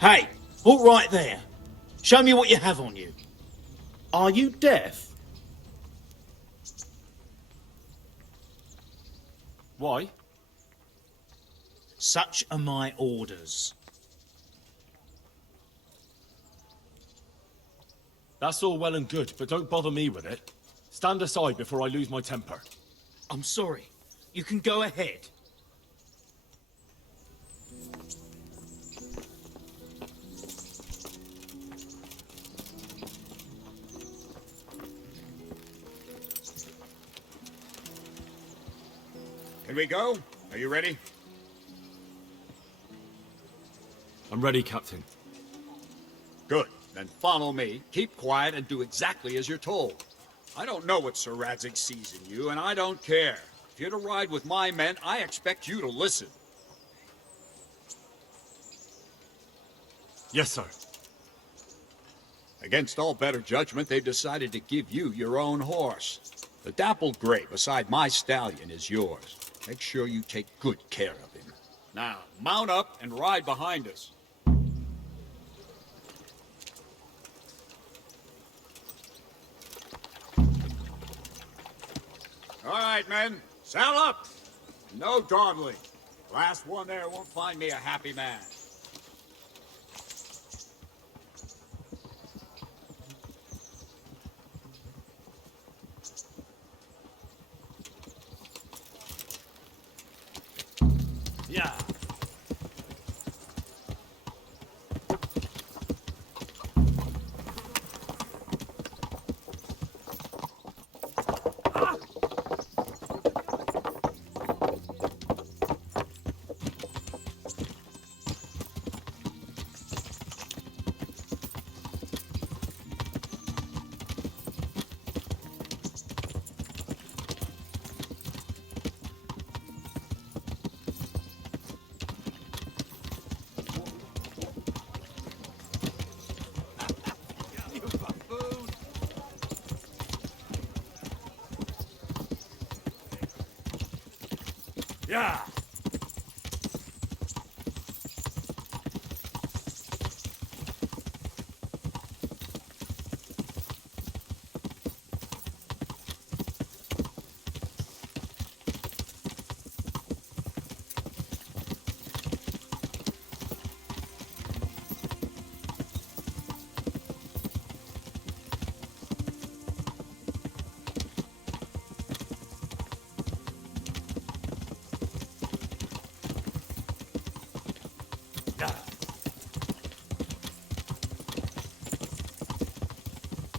Hey, halt right there. Show me what you have on you. Are you deaf? Why? Such are my orders. That's all well and good, but don't bother me with it. Stand aside before I lose my temper. I'm sorry. You can go ahead. Can we go? Are you ready? I'm ready, Captain. Good. Then follow me, keep quiet, and do exactly as you're told. I don't know what Sir Radzig sees in you, and I don't care. If you're to ride with my men, I expect you to listen. Yes, sir. Against all better judgment, they've decided to give you your own horse. The dappled gray beside my stallion is yours. Make sure you take good care of him. Now, mount up and ride behind us. All right, men, saddle up. No dawdling. Last one there won't find me a happy man. Yeah. Yeah.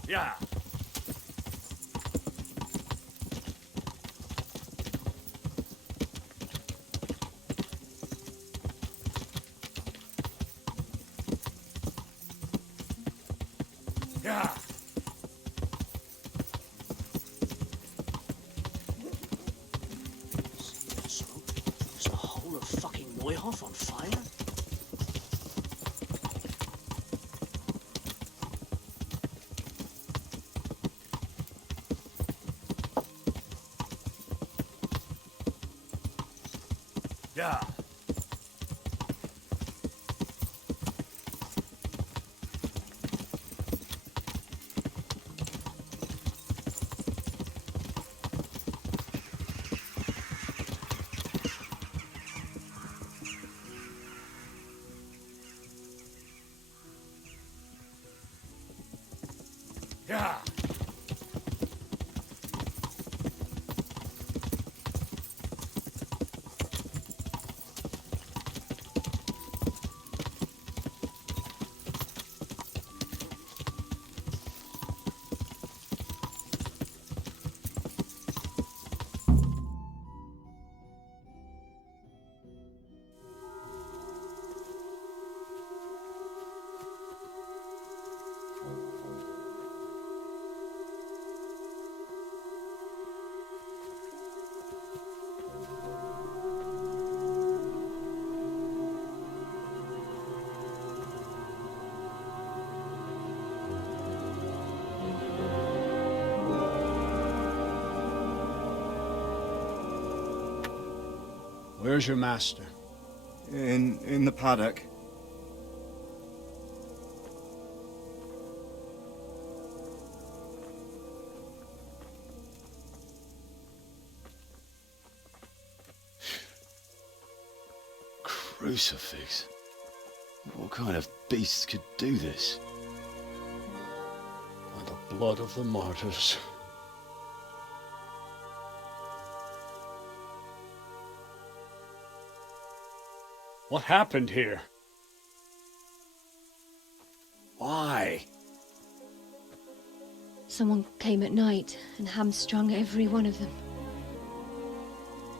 Yeah. Yeah. Is the whole of fucking Neuhof on fire? Yeah. Yeah. Where's your master? In the paddock. Crucifix? What kind of beast could do this? By the blood of the martyrs. What happened here? Why? Someone came at night and hamstrung every one of them.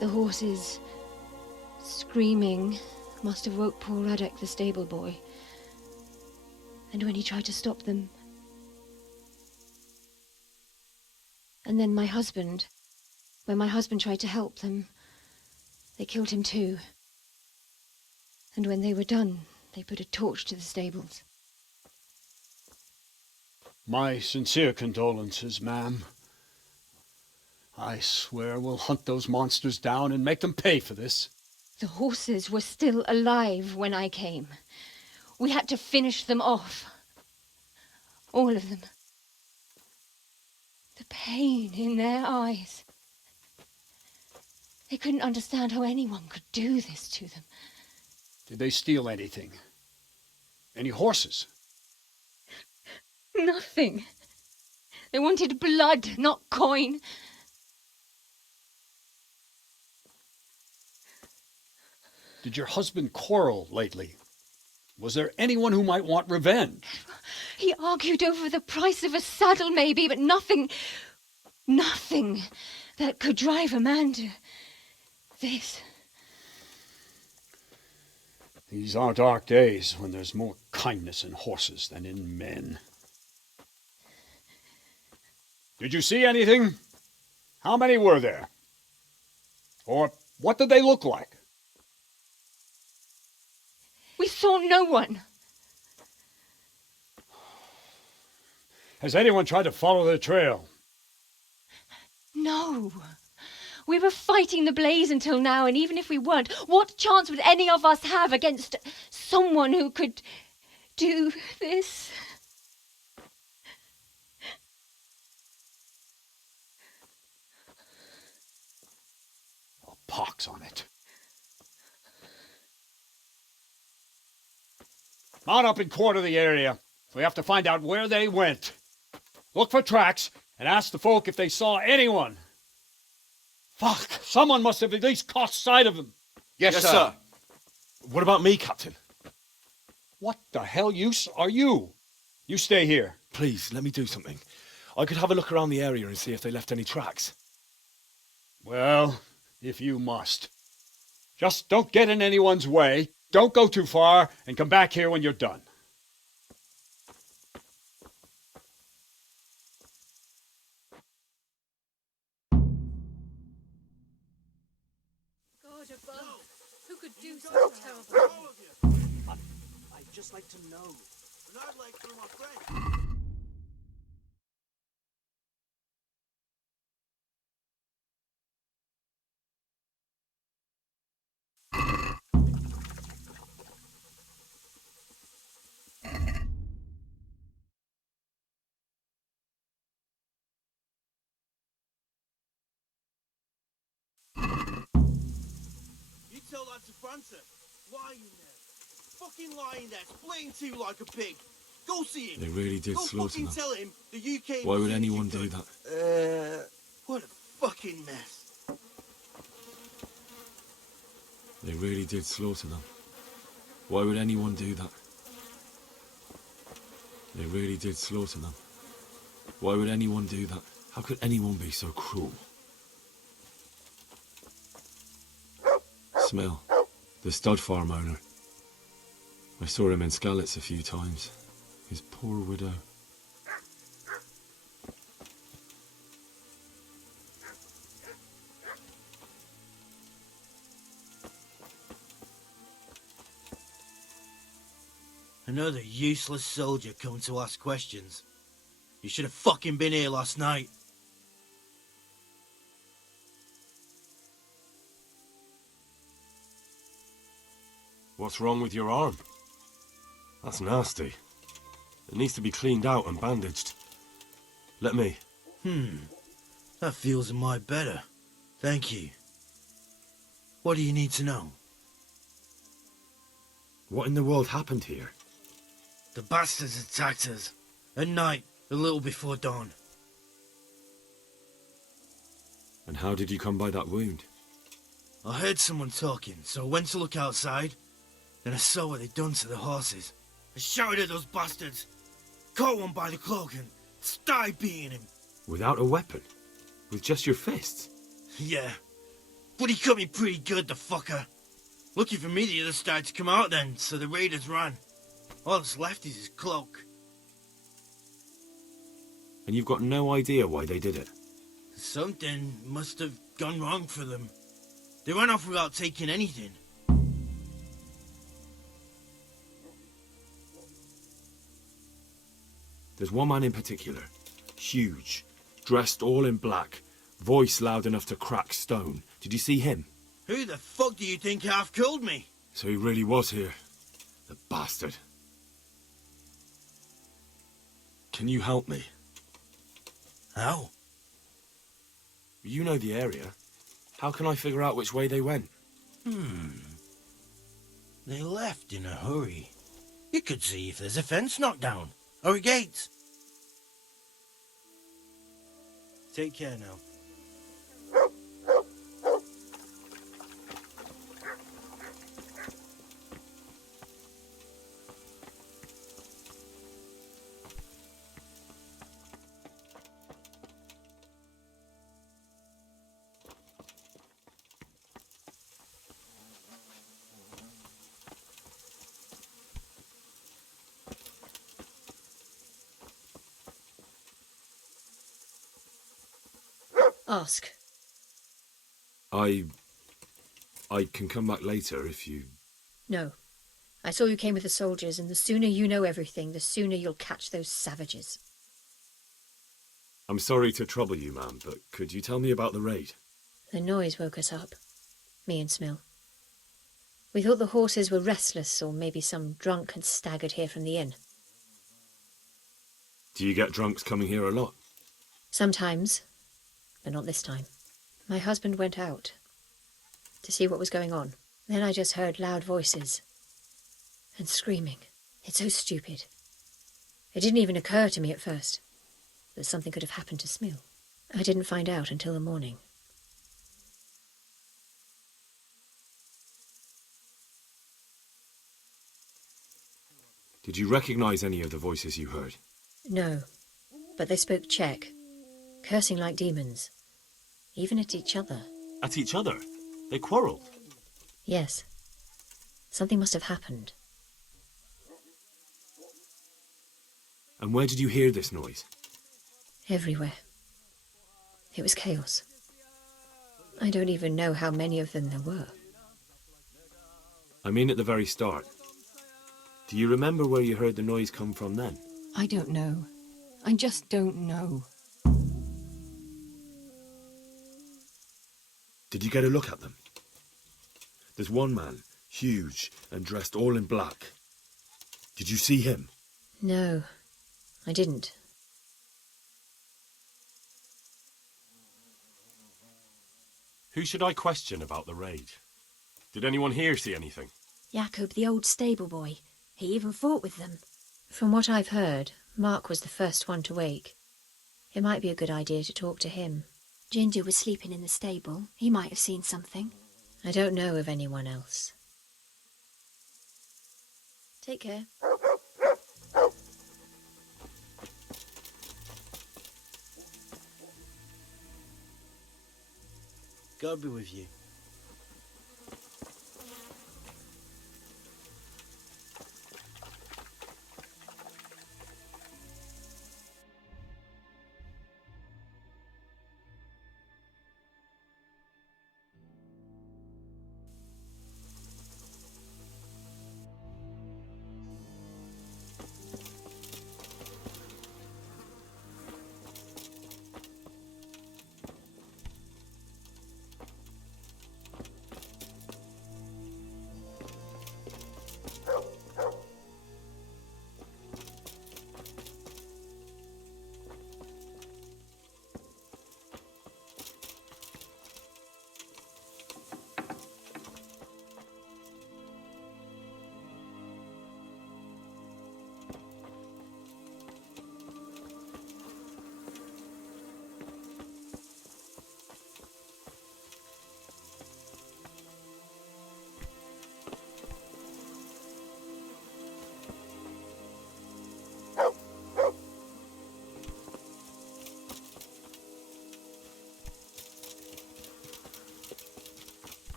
The horses, screaming, must have woke poor Radek, the stable boy. And when he tried to stop them... And then my husband, when my husband tried to help them, they killed him too. And when they were done, they put a torch to the stables. My sincere condolences, ma'am. I swear we'll hunt those monsters down and make them pay for this. The horses were still alive when I came. We had to finish them off. All of them. The pain in their eyes. They couldn't understand how anyone could do this to them. Did they steal anything? Any horses? Nothing. They wanted blood, not coin. Did your husband quarrel lately? Was there anyone who might want revenge? He argued over the price of a saddle, maybe, but nothing that could drive a man to this. These are dark days when there's more kindness in horses than in men. Did you see anything? How many were there? Or what did they look like? We saw no one. Has anyone tried to follow the trail? No. We were fighting the blaze until now, and even if we weren't, what chance would any of us have against someone who could do this? Oh, pox on it. Mount up and quarter the area. We have to find out where they went. Look for tracks and ask the folk if they saw anyone. Fuck! Someone must have at least caught sight of them. Yes, sir. What about me, Captain? What the hell use are you? You stay here. Please, let me do something. I could have a look around the area and see if they left any tracks. Well, if you must. Just don't get in anyone's way, don't go too far, and come back here when you're done. God above, who could do something terrible? I'd just like to know. And I'd like to my friend. You tell that to Francis. Lying there. Fucking lying there. Splaying to you like a pig. Go see him. They really did Go slaughter fucking them. tell him the UK... Why would was anyone good. do that? What a fucking mess. They really did slaughter them. Why would anyone do that? They really did slaughter them. Why would anyone do that? How could anyone be so cruel? Smell. The stud farm owner. I saw him in Skalitz a few times. His poor widow. Another useless soldier come to ask questions. You should have fucking been here last night. What's wrong with your arm? That's nasty. It needs to be cleaned out and bandaged. Let me. That feels a mite better. Thank you. What do you need to know? What in the world happened here? The bastards attacked us. At night, a little before dawn. And how did you come by that wound? I heard someone talking, so I went to look outside. Then I saw what they'd done to the horses. I shouted at those bastards, caught one by the cloak and started beating him. Without a weapon? With just your fists? Yeah, but he cut me pretty good, the fucker. Lucky for me, the others started to come out then, so the raiders ran. All that's left is his cloak. And you've got no idea why they did it? Something must have gone wrong for them. They ran off without taking anything. There's one man in particular. Huge. Dressed all in black. Voice loud enough to crack stone. Did you see him? Who the fuck do you think half killed me? So he really was here. The bastard. Can you help me? How? You know the area. How can I figure out which way they went? They left in a hurry. You could see if there's a fence knocked down. Or a gate. Take care now. Ask. I can come back later if you... No. I saw you came with the soldiers, and the sooner you know everything, the sooner you'll catch those savages. I'm sorry to trouble you, ma'am, but could you tell me about the raid? The noise woke us up. Me and Smill. We thought the horses were restless, or maybe some drunk had staggered here from the inn. Do you get drunks coming here a lot? Sometimes, but not this time. My husband went out to see what was going on. Then I just heard loud voices and screaming. It's so stupid. It didn't even occur to me at first that something could have happened to Smill. I didn't find out until the morning. Did you recognize any of the voices you heard? No, but they spoke Czech, cursing like demons, even at each other. At each other? They quarreled? Yes. Something must have happened. And where did you hear this noise? Everywhere. It was chaos. I don't even know how many of them there were. I mean at the very start. Do you remember where you heard the noise come from then? I don't know. I just don't know. Did you get a look at them? There's one man, huge and dressed all in black. Did you see him? No, I didn't. Who should I question about the raid? Did anyone here see anything? Jakob, the old stable boy. He even fought with them. From what I've heard, Mark was the first one to wake. It might be a good idea to talk to him. Ginger was sleeping in the stable. He might have seen something. I don't know of anyone else. Take care. God be with you.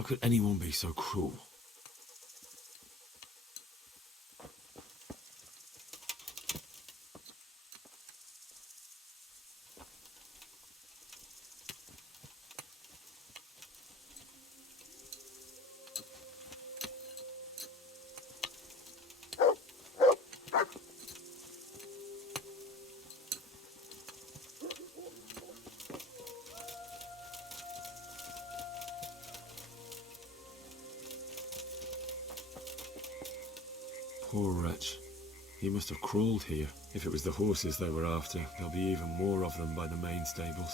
How could anyone be so cruel? Poor wretch. He must have crawled here. If it was the horses they were after, there'll be even more of them by the main stables.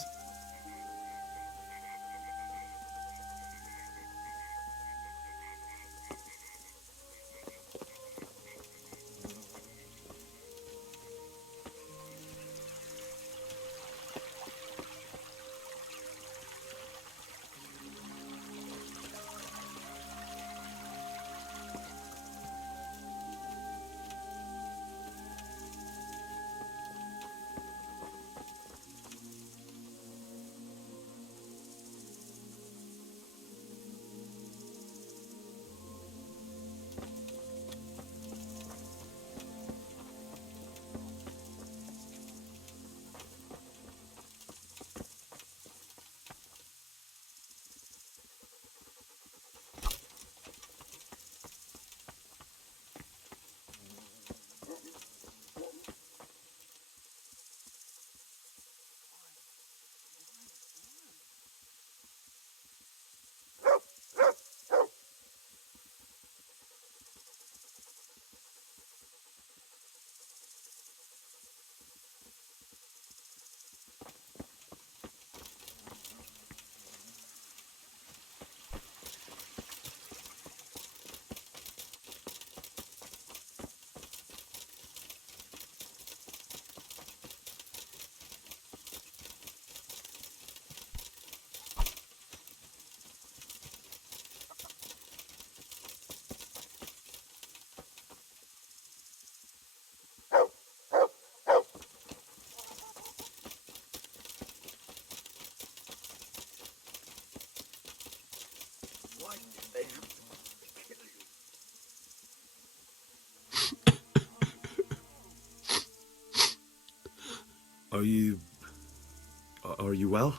Are you well?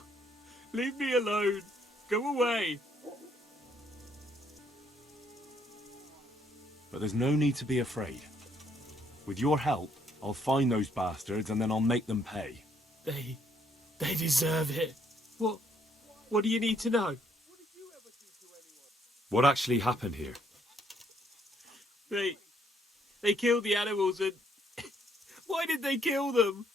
Leave me alone. Go away. But there's no need to be afraid. With your help, I'll find those bastards and then I'll make them pay. They deserve it. What do you need to know? What actually happened here? They killed the animals and... Why did they kill them?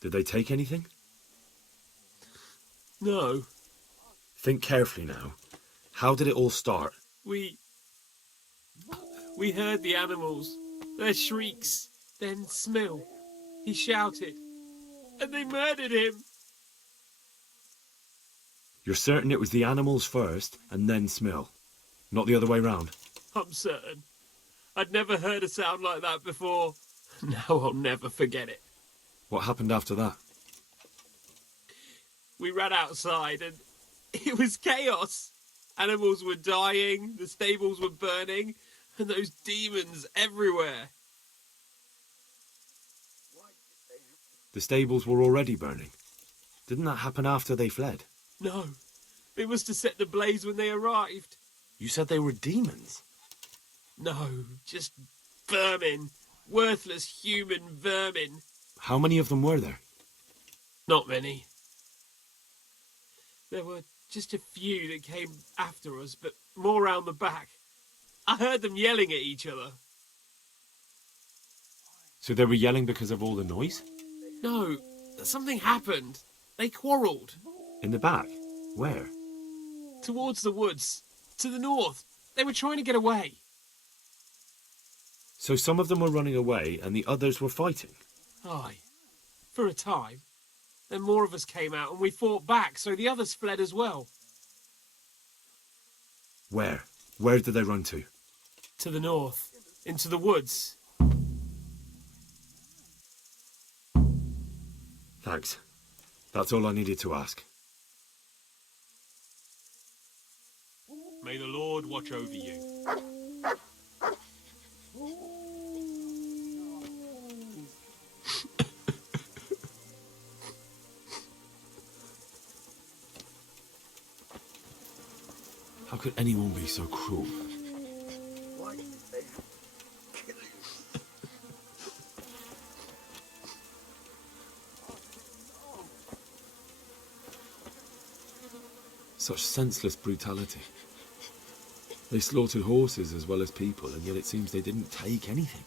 Did they take anything? No. Think carefully now. How did it all start? We heard the animals, their shrieks, then Smil. He shouted, and they murdered him. You're certain it was the animals first and then Smil, not the other way round? I'm certain. I'd never heard a sound like that before. Now I'll never forget it. What happened after that? We ran outside and it was chaos. Animals were dying, the stables were burning, and those demons everywhere. The stables were already burning. Didn't that happen after they fled? No, they must have set the blaze when they arrived. You said they were demons? No, just vermin. Worthless human vermin. How many of them were there? Not many. There were just a few that came after us, but more round the back. I heard them yelling at each other. So they were yelling because of all the noise? No, something happened. They quarrelled. In the back? Where? Towards the woods. To the north. They were trying to get away. So some of them were running away and the others were fighting? Aye. For a time. Then more of us came out and we fought back, so the others fled as well. Where? Where did they run to? To the north. Into the woods. Thanks. That's all I needed to ask. May the Lord watch over you. How could anyone be so cruel? Why did they kill you? Such senseless brutality. They slaughtered horses as well as people, and yet it seems they didn't take anything.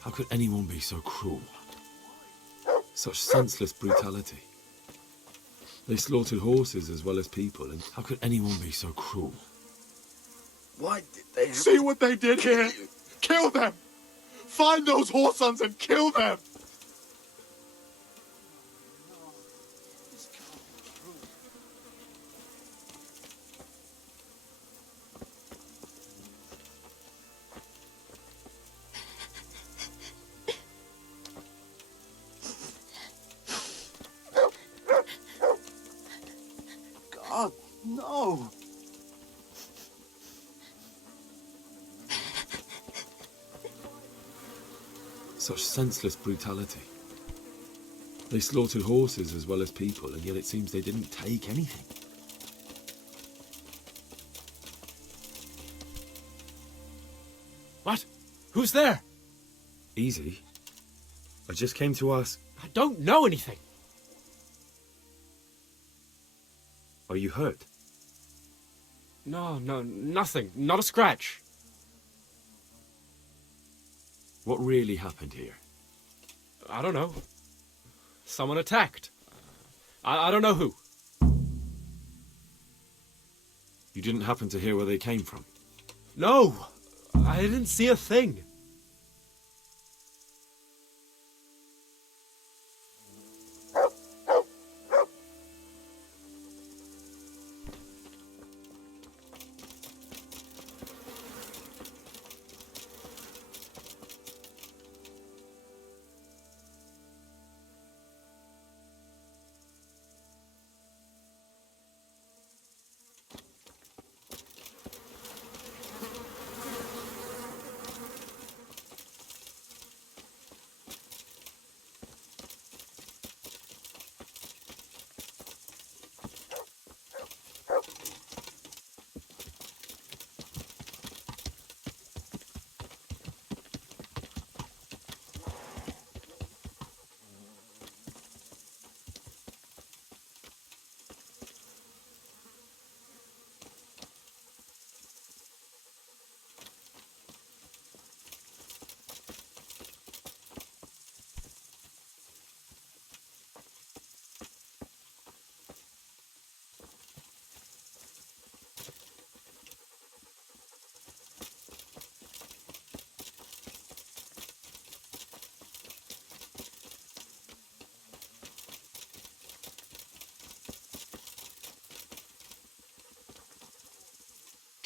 How could anyone be so cruel? Such senseless brutality. They slaughtered horses as well as people, and how could anyone be so cruel? Why did they have See what they did here? Kill them! Find those whoresons and kill them! God, no! Such senseless brutality. They slaughtered horses as well as people, and yet it seems they didn't take anything. What? Who's there? Easy. I just came to ask, I don't know anything. are you hurt? No, nothing. Not a scratch. What really happened here? I don't know. Someone attacked. I don't know who. You didn't happen to hear where they came from? No, I didn't see a thing.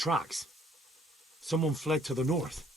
Tracks. Someone fled to the north.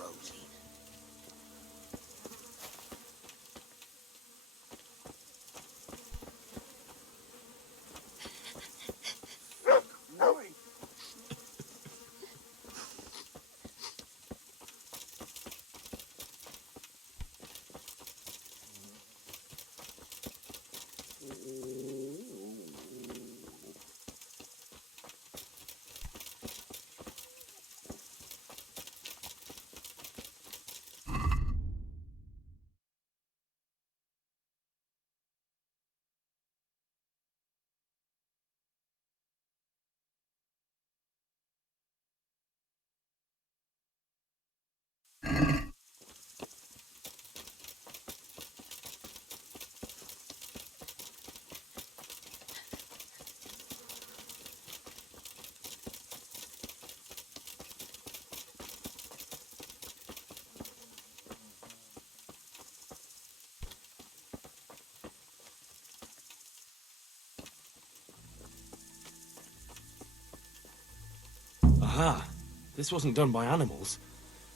Rosie. Aha! This wasn't done by animals.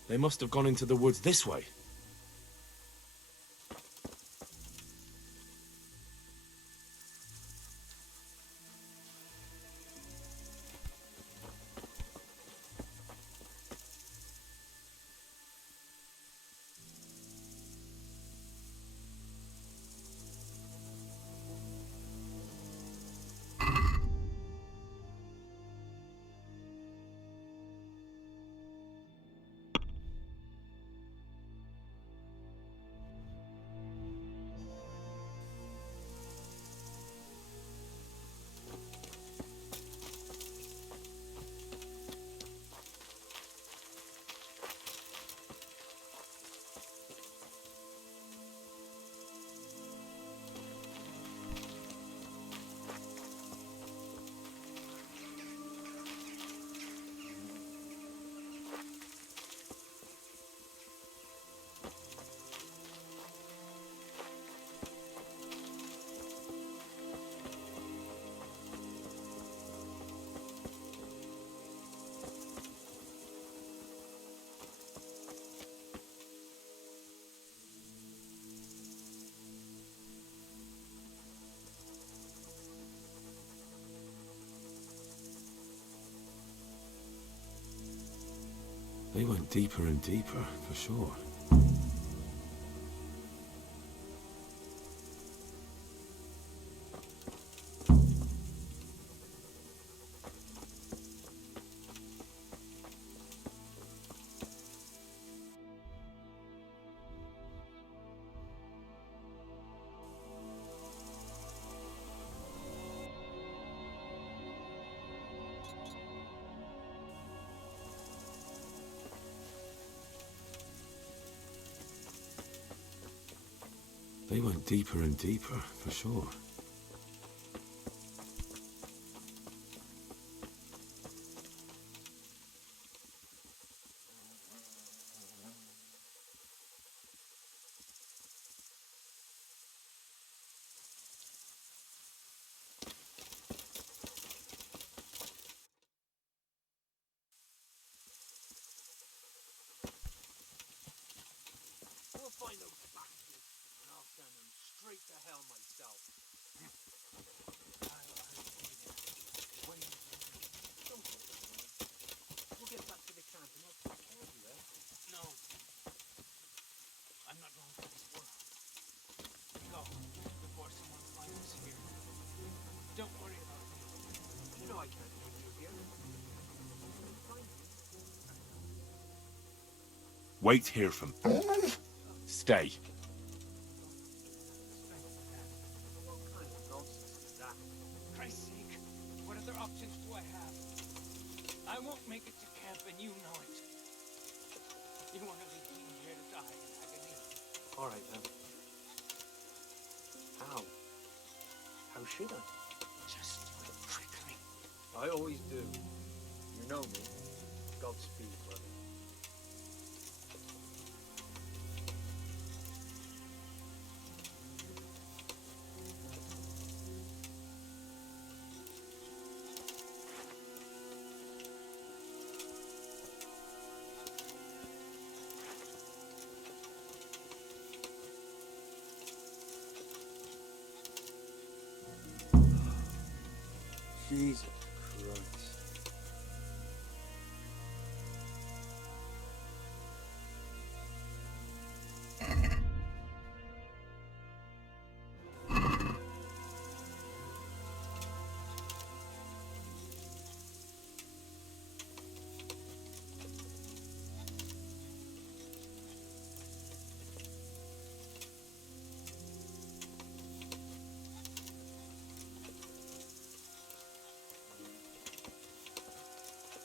They must have gone into the woods this way. They went deeper and deeper, for sure. They went deeper and deeper, for sure. We'll find those bastards, and I'll send them straight to hell myself. We'll get back to the camp and I'll take care of you, eh? No. I'm not going for this world. Go, before someone finds us here. Don't worry about me. You know I can't leave you here. Wait here for me. Stay. What kind of nonsense is that? For Christ's sake, what other options do I have? I won't make it to camp and you know it. You want to leave me here to die in agony? All right, then. How? How should I? Just trick me. I always do. You know me. Godspeed, brother. Jesus Christ.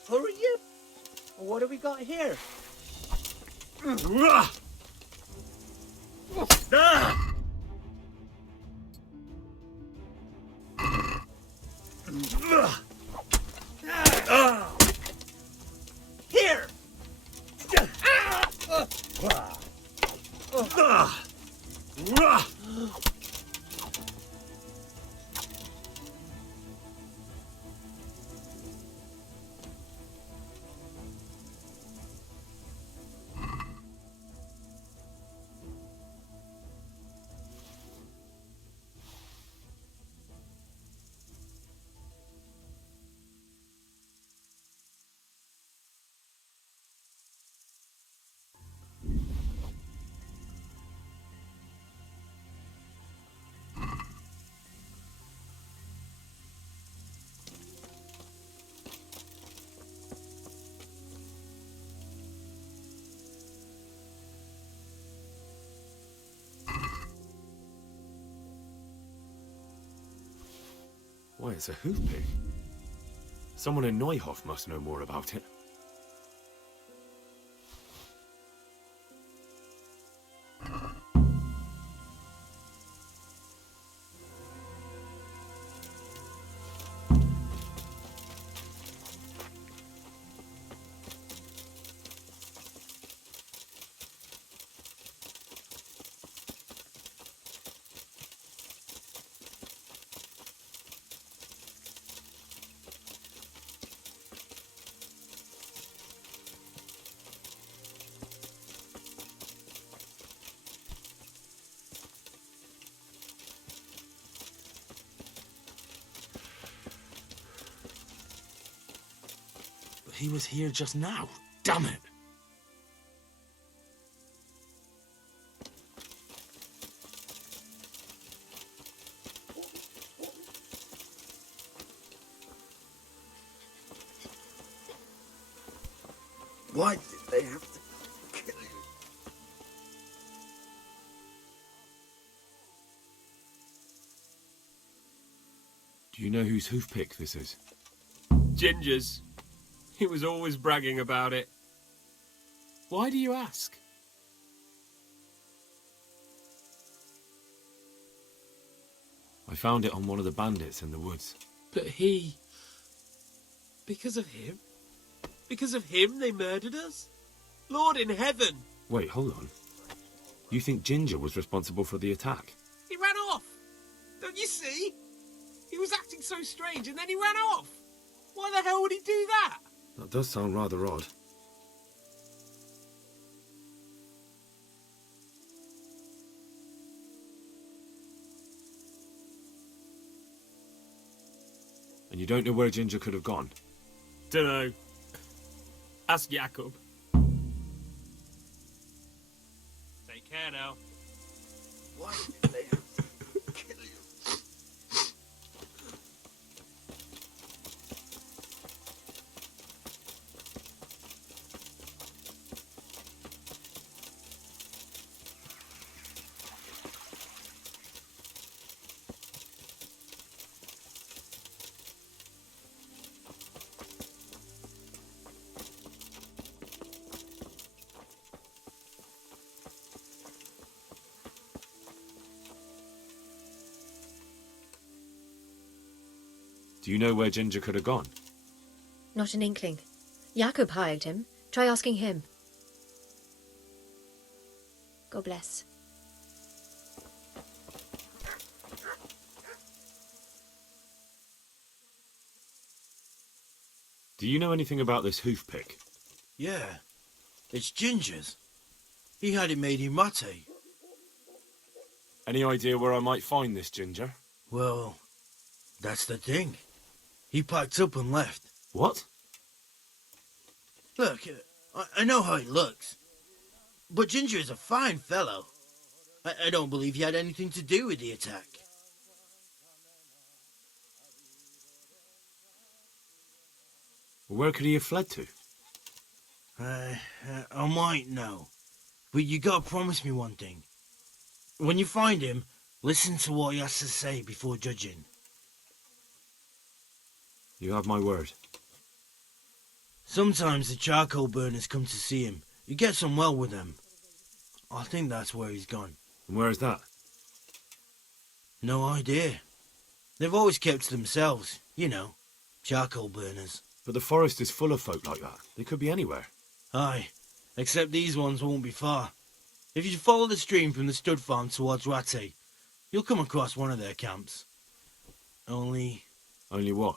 Hurry up! What have we got here? Here! Why, it's a hoofpick. Someone in Neuhof must know more about it. He was here just now. Damn it! Why did they have to kill you? Do you know whose hoofpick this is? Ginger's. He was always bragging about it. Why do you ask? I found it on one of the bandits in the woods. But he... Because of him? Because of him they murdered us? Lord in heaven! Wait, hold on. You think Ginger was responsible for the attack? He ran off! Don't you see? He was acting so strange and then he ran off! Why the hell would he do that? That does sound rather odd. And you don't know where Ginger could have gone? Dunno. Ask Jakob. Take care now. Why did they have to kill you? Do you know where Ginger could have gone? Not an inkling. Jakob hired him. Try asking him. God bless. Do you know anything about this hoofpick? Yeah, it's Ginger's. He had it made in Mate. Any idea where I might find this Ginger? Well, that's the thing. He packed up and left. What? Look, I know how he looks. But Ginger is a fine fellow. I don't believe he had anything to do with the attack. Where could he have fled to? I might know. But you gotta promise me one thing. When you find him, listen to what he has to say before judging. You have my word. Sometimes the charcoal burners come to see him. He gets on well with them. I think that's where he's gone. And where is that? No idea. They've always kept to themselves, you know, charcoal burners. But the forest is full of folk like that. They could be anywhere. Aye, except these ones won't be far. If you follow the stream from the stud farm towards Rate, you'll come across one of their camps. Only what?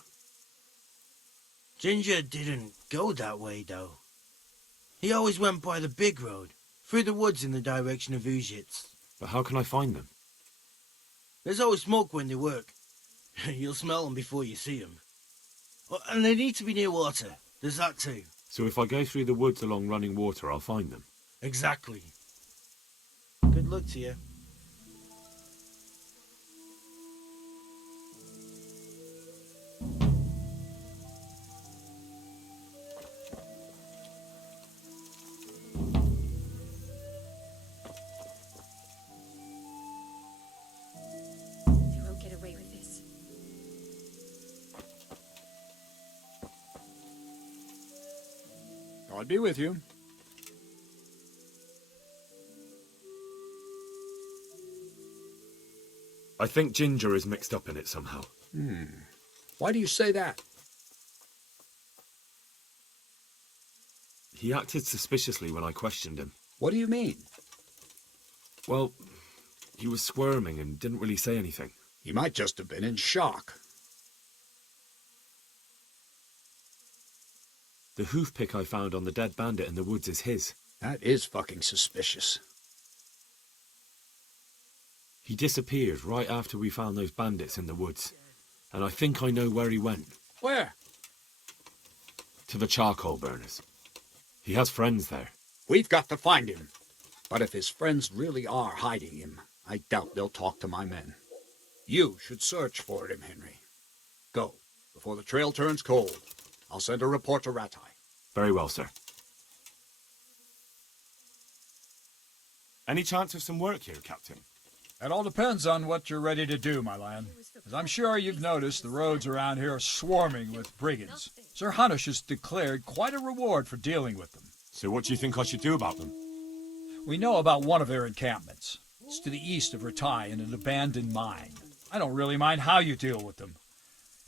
Ginger didn't go that way, though. He always went by the big road, through the woods in the direction of Ujits. But how can I find them? There's always smoke when they work. You'll smell them before you see them. Oh, and they need to be near water. There's that too. So if I go through the woods along running water, I'll find them? Exactly. Good luck to you. You won't get away with this. God be with you. I think Ginger is mixed up in it somehow. Why do you say that? He acted suspiciously when I questioned him. What do you mean? Well, he was squirming and didn't really say anything. He might just have been in shock. The hoof pick I found on the dead bandit in the woods is his. That is fucking suspicious. He disappeared right after we found those bandits in the woods. And I think I know where he went. Where? To the charcoal burners. He has friends there. We've got to find him. But if his friends really are hiding him, I doubt they'll talk to my men. You should search for him, Henry. Go, before the trail turns cold. I'll send a report to Rattay. Very well, sir. Any chance of some work here, Captain? That all depends on what you're ready to do, my lad. As I'm sure you've noticed, the roads around here are swarming with brigands. Sir Hanush has declared quite a reward for dealing with them. So what do you think I should do about them? We know about one of their encampments. It's to the east of Rattay in an abandoned mine. I don't really mind how you deal with them.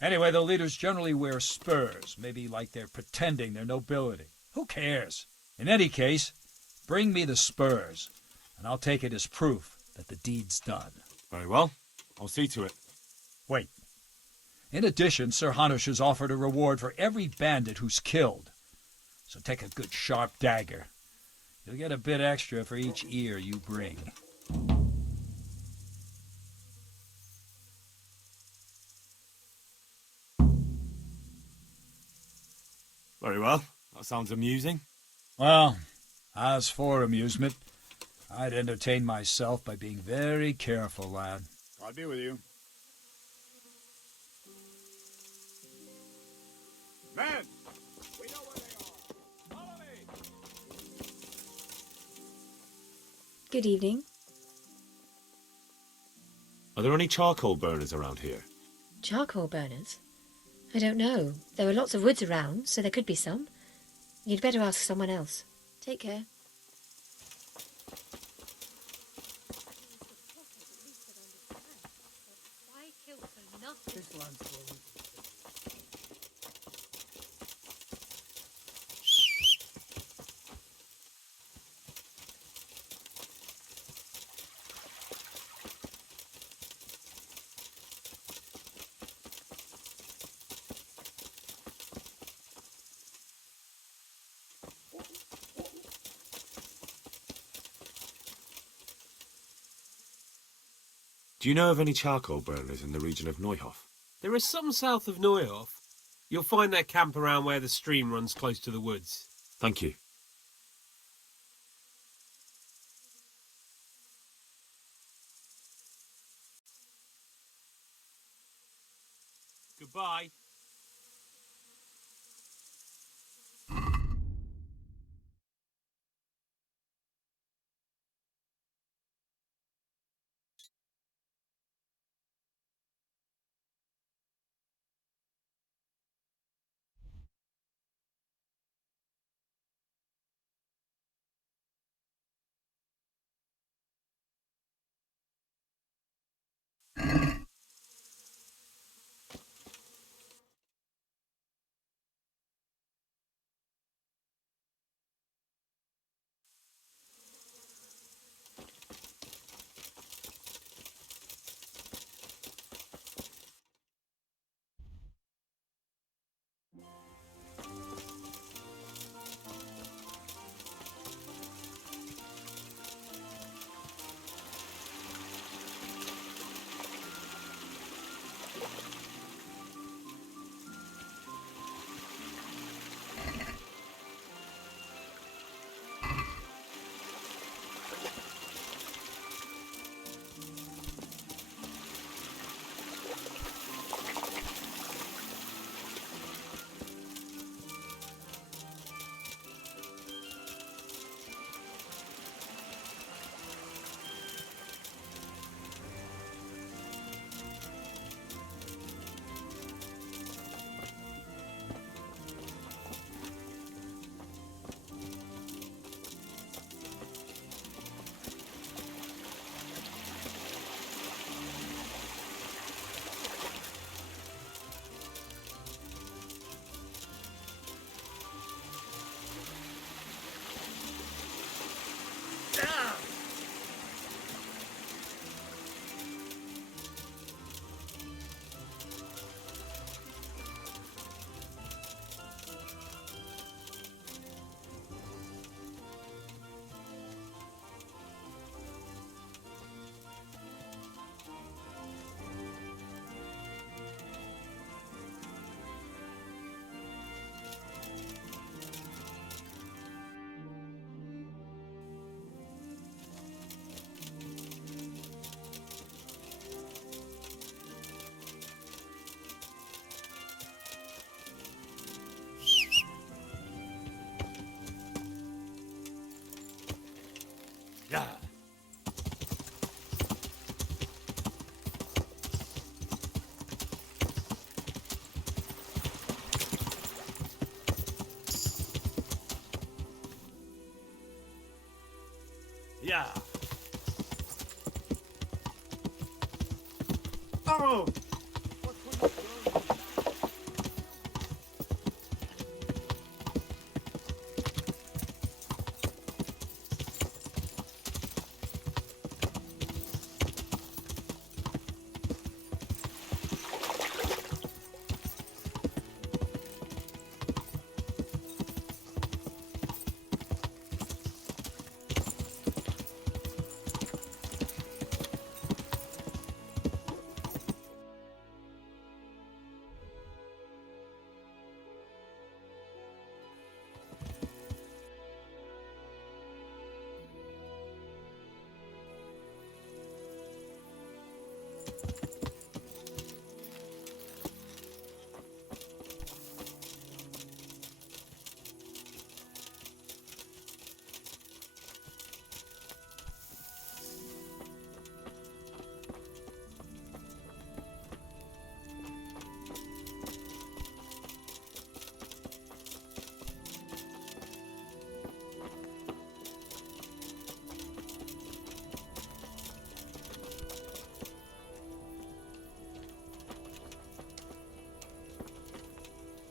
Anyway, the leaders generally wear spurs, maybe like they're pretending they're nobility. Who cares? In any case, bring me the spurs, and I'll take it as proof that the deed's done. Very well. I'll see to it. Wait. In addition, Sir Hanush has offered a reward for every bandit who's killed. So take a good sharp dagger. You'll get a bit extra for each ear you bring. Very well. That sounds amusing. Well, as for amusement, I'd entertain myself by being very careful, lad. God be with you. Men! We know where they are! Follow me! Good evening. Are there any charcoal burners around here? Charcoal burners? I don't know. There are lots of woods around, so there could be some. You'd better ask someone else. Take care. Why kill for nothing? This land's full. Do you know of any charcoal burners in the region of Neuhof? There are some south of Neuhof. You'll find their camp around where the stream runs close to the woods. Thank you. Goodbye. Yeah. Oh!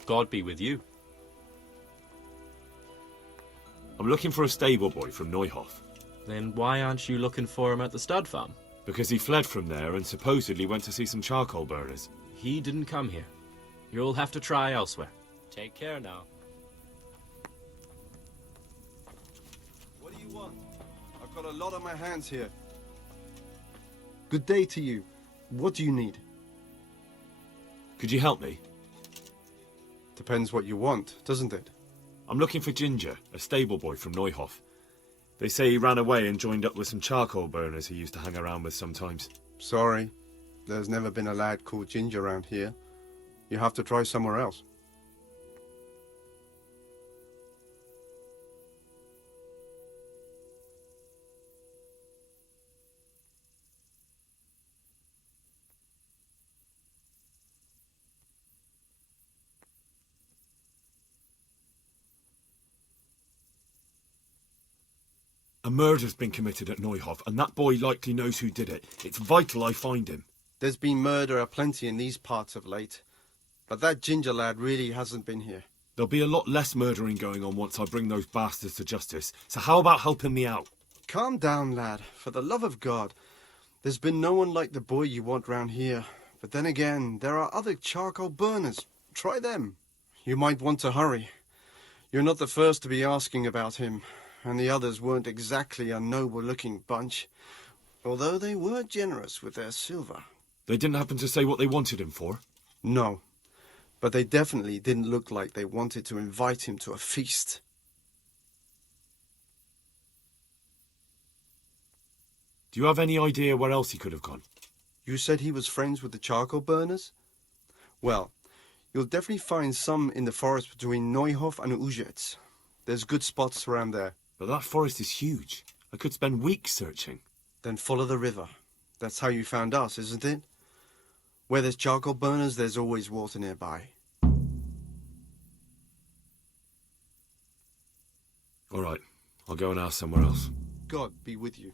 God be with you. I'm looking for a stable boy from Neuhof. Then why aren't you looking for him at the stud farm? Because he fled from there and supposedly went to see some charcoal burners. He didn't come here. You'll have to try elsewhere. Take care now. What do you want? I've got a lot on my hands here. Good day to you. What do you need? Could you help me? Depends what you want, doesn't it? I'm looking for Ginger, a stable boy from Neuhof. They say he ran away and joined up with some charcoal burners he used to hang around with sometimes. Sorry. There's never been a lad called Ginger around here. You have to try somewhere else. A murder's been committed at Neuhof, and that boy likely knows who did it. It's vital I find him. There's been murder aplenty in these parts of late. But that Ginger lad really hasn't been here. There'll be a lot less murdering going on once I bring those bastards to justice. So how about helping me out? Calm down, lad. For the love of God. There's been no one like the boy you want round here. But then again, there are other charcoal burners. Try them. You might want to hurry. You're not the first to be asking about him. And the others weren't exactly a noble-looking bunch. Although they were generous with their silver. They didn't happen to say what they wanted him for? No. But they definitely didn't look like they wanted to invite him to a feast. Do you have any idea where else he could have gone? You said he was friends with the charcoal burners? Well, you'll definitely find some in the forest between Neuhof and Ujets. There's good spots around there. But that forest is huge. I could spend weeks searching. Then follow the river. That's how you found us, isn't it? Where there's charcoal burners, there's always water nearby. All right, I'll go and ask somewhere else. God be with you.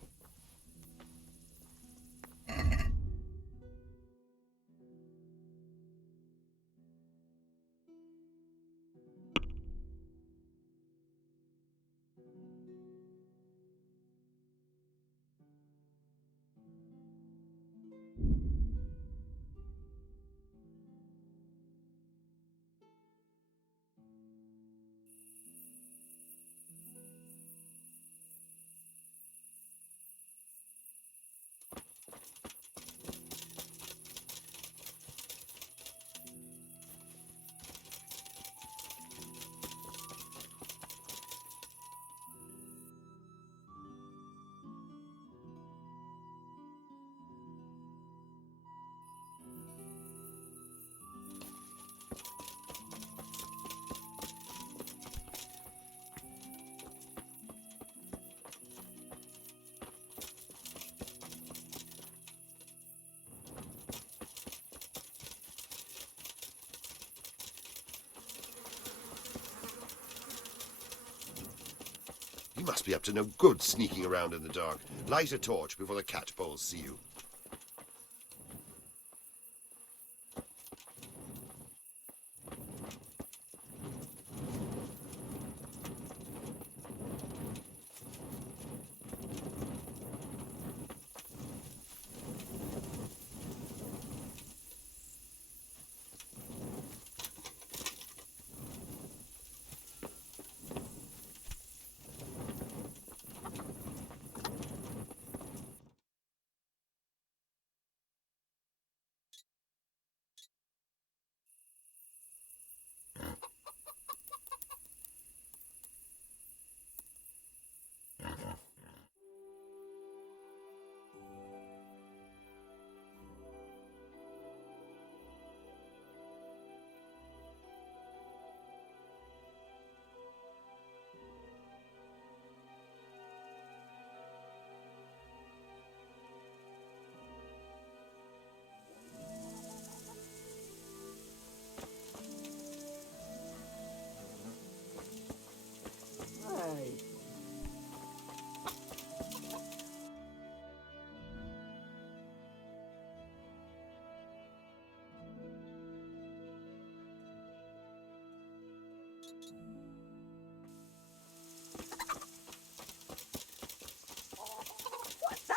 must be up to no good sneaking around in the dark. Light a torch before the catballs see you. What's that?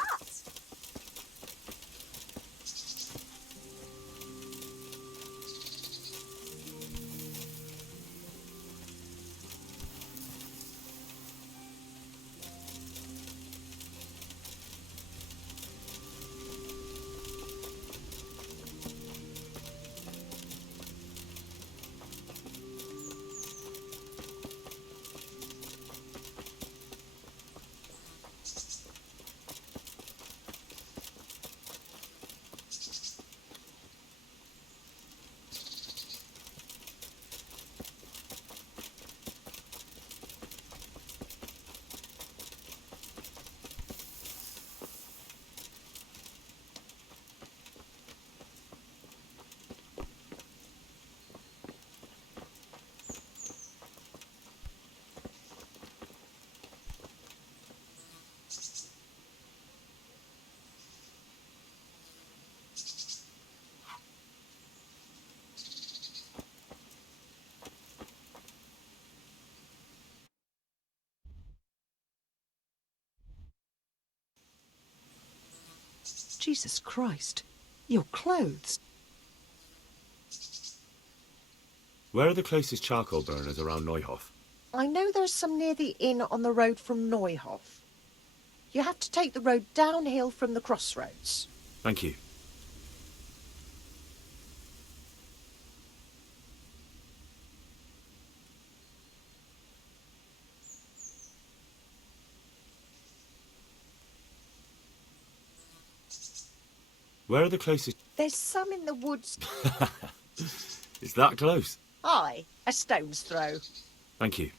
Jesus Christ, your clothes. Where are the closest charcoal burners around Neuhof? I know there's some near the inn on the road from Neuhof. You have to take the road downhill from the crossroads. Thank you. Where are the closest... There's some in the woods. It's that close? Aye, a stone's throw. Thank you.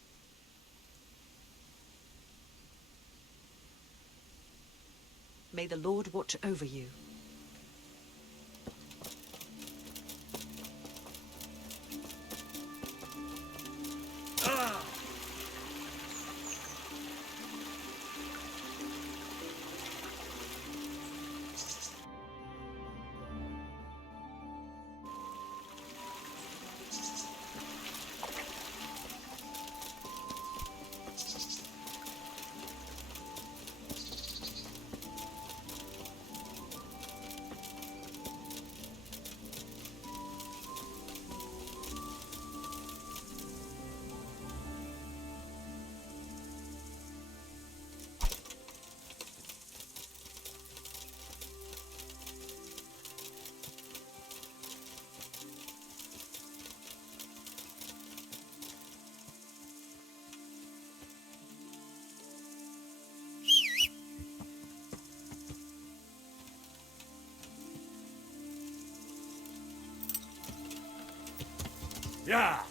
May the Lord watch over you. Yeah.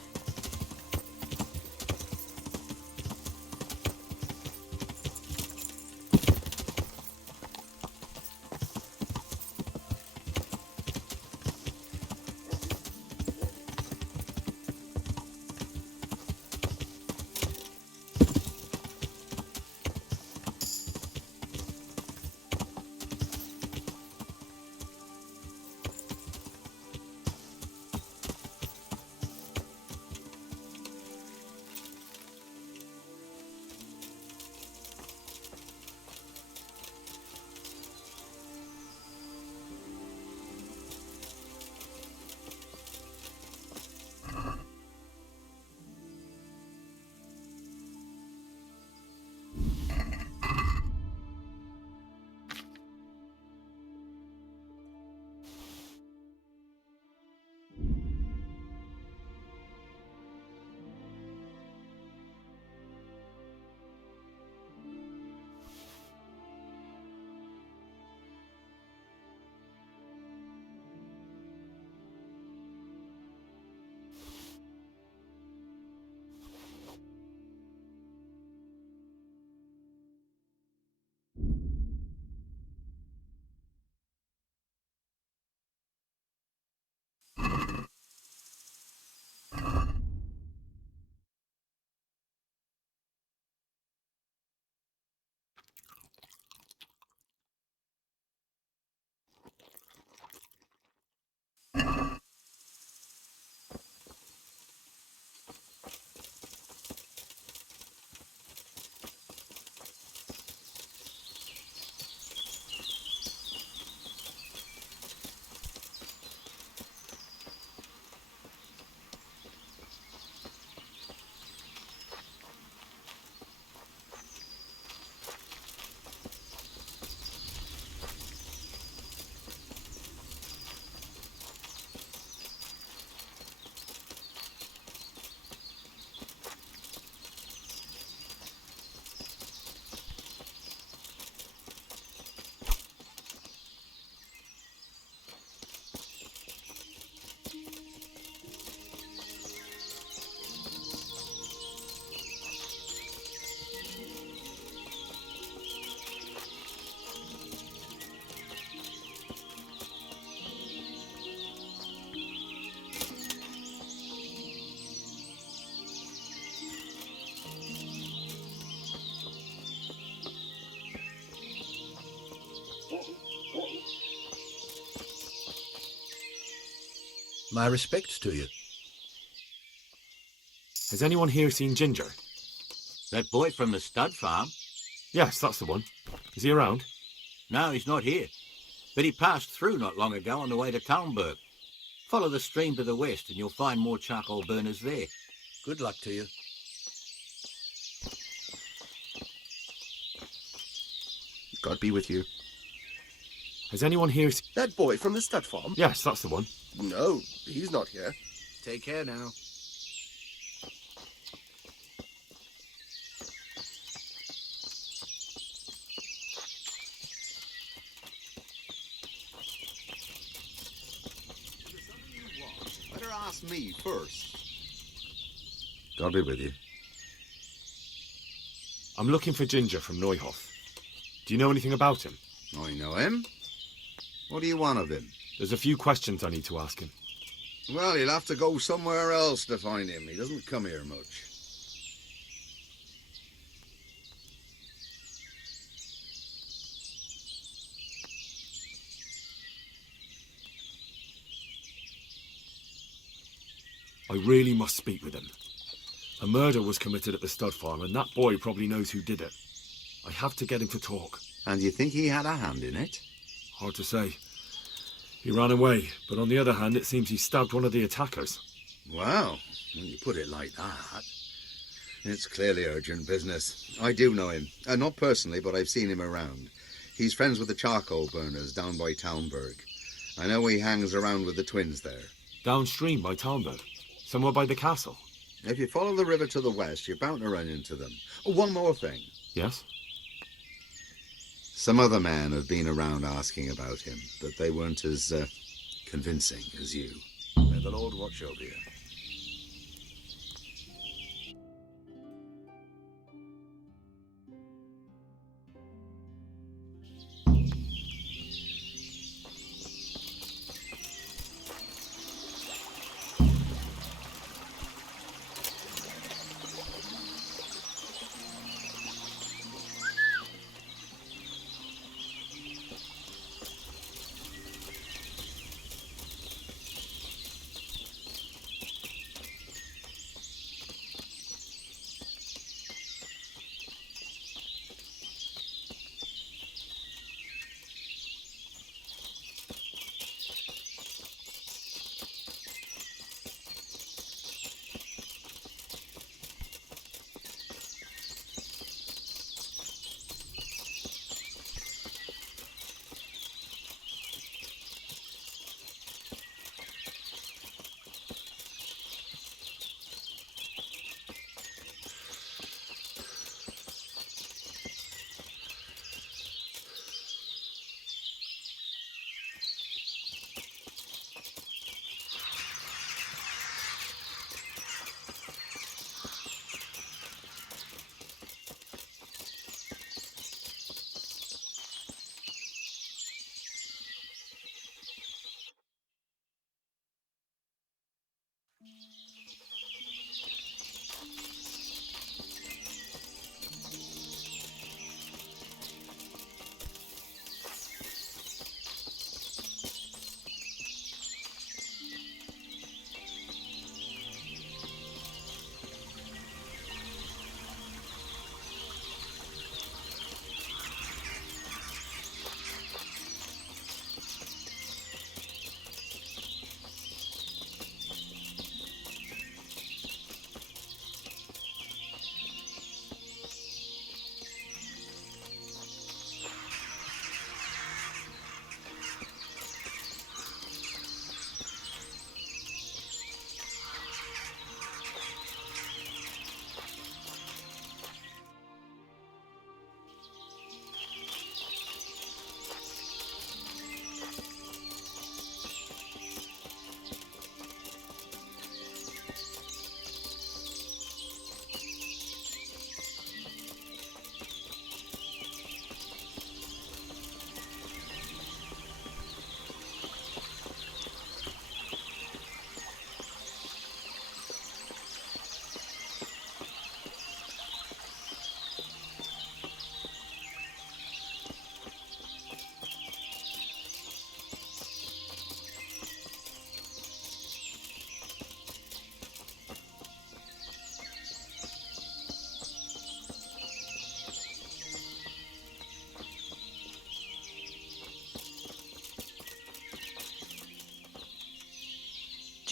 My respects to you. Has anyone here seen Ginger? That boy from the stud farm? Yes, that's the one. Is he around? No, he's not here. But he passed through not long ago on the way to Talmberg. Follow the stream to the west and you'll find more charcoal burners there. Good luck to you. God be with you. Has anyone here... That boy from the stud farm? Yes, that's the one. No, he's not here. Take care now. Better ask me first. God be with you. I'm looking for Ginger from Neuhof. Do you know anything about him? I know him. What do you want of him? There's a few questions I need to ask him. Well, you'll have to go somewhere else to find him. He doesn't come here much. I really must speak with him. A murder was committed at the stud farm, and that boy probably knows who did it. I have to get him to talk. And you think he had a hand in it? Hard to say. He ran away, but on the other hand, it seems he stabbed one of the attackers. Well, when you put it like that, it's clearly urgent business. I do know him. Not personally, but I've seen him around. He's friends with the charcoal burners down by Talmberg. I know he hangs around with the twins there. Downstream by Talmberg? Somewhere by the castle? If you follow the river to the west, you're bound to run into them. Oh, one more thing. Yes? Some other men have been around asking about him, but they weren't as convincing as you. May the Lord watch over you.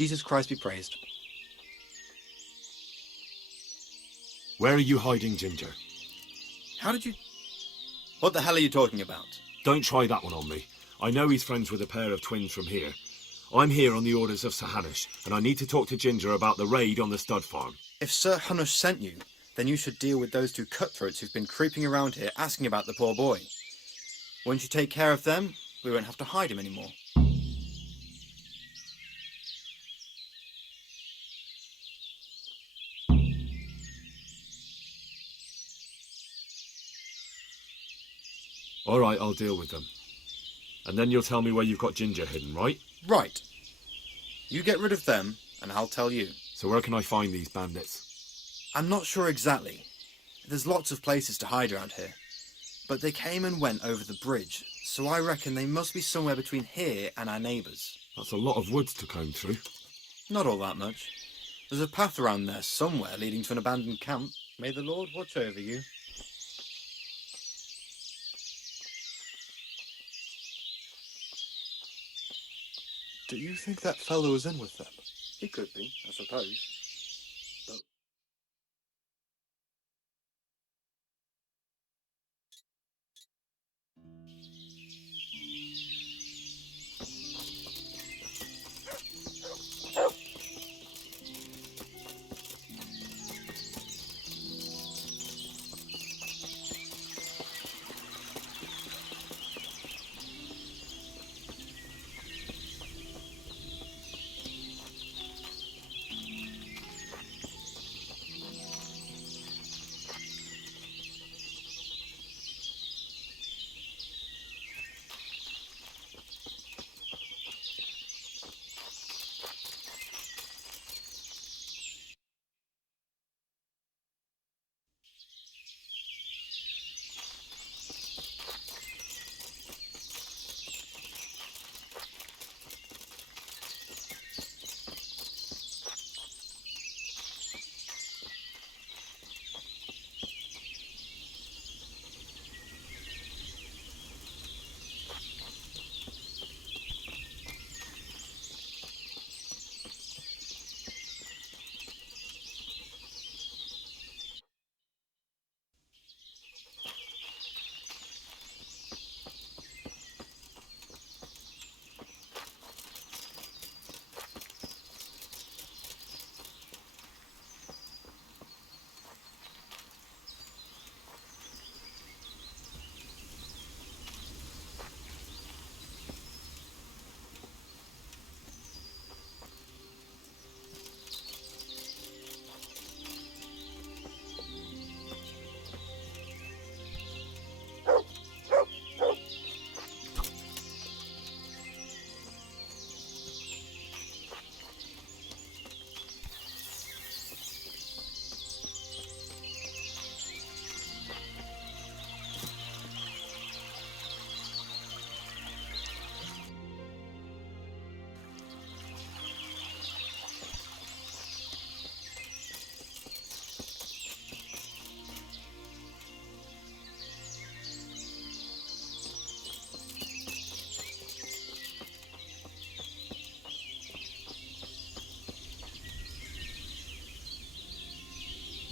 Jesus Christ be praised. Where are you hiding Ginger? How did you... What the hell are you talking about? Don't try that one on me. I know he's friends with a pair of twins from here. I'm here on the orders of Sir Hanush, and I need to talk to Ginger about the raid on the stud farm. If Sir Hanush sent you, then you should deal with those two cutthroats who've been creeping around here asking about the poor boy. Once you take care of them, we won't have to hide him anymore. All right, I'll deal with them. And then you'll tell me where you've got Ginger hidden, right? Right. You get rid of them, and I'll tell you. So where can I find these bandits? I'm not sure exactly. There's lots of places to hide around here. But they came and went over the bridge, so I reckon they must be somewhere between here and our neighbours. That's a lot of woods to comb through. Not all that much. There's a path around there somewhere leading to an abandoned camp. May the Lord watch over you. Do you think that fellow is in with them? He could be, I suppose. But...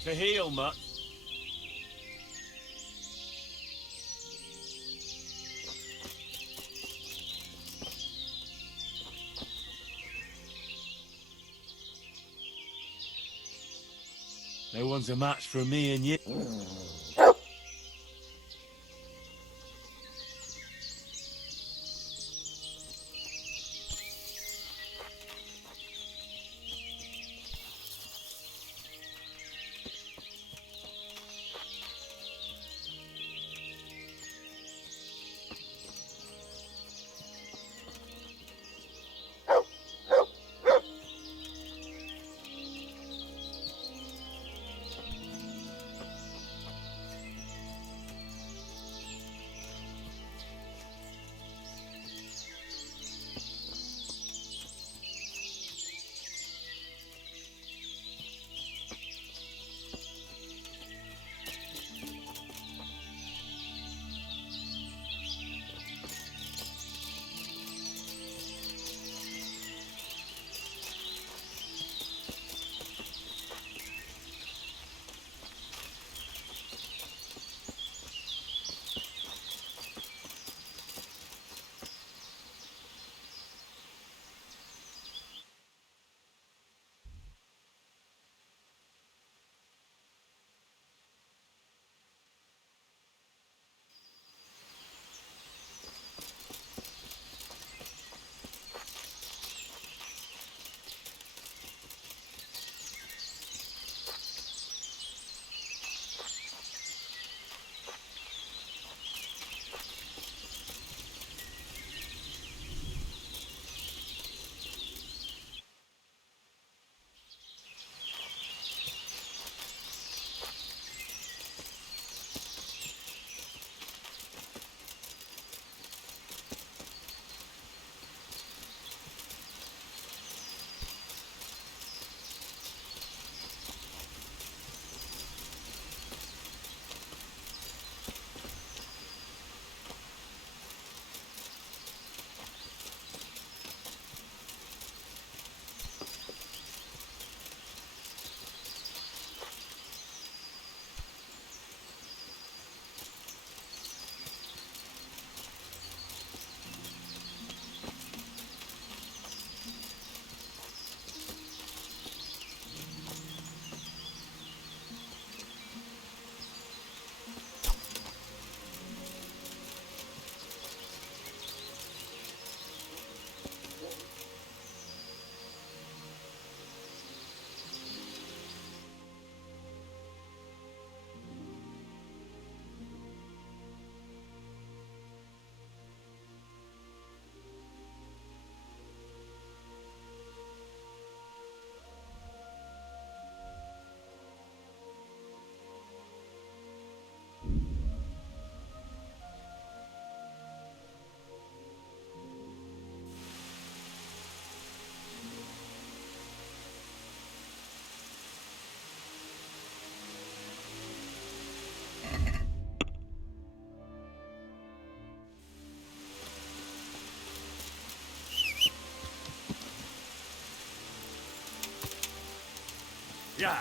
To heal, Mutt. No one's a match for me and you. Yeah.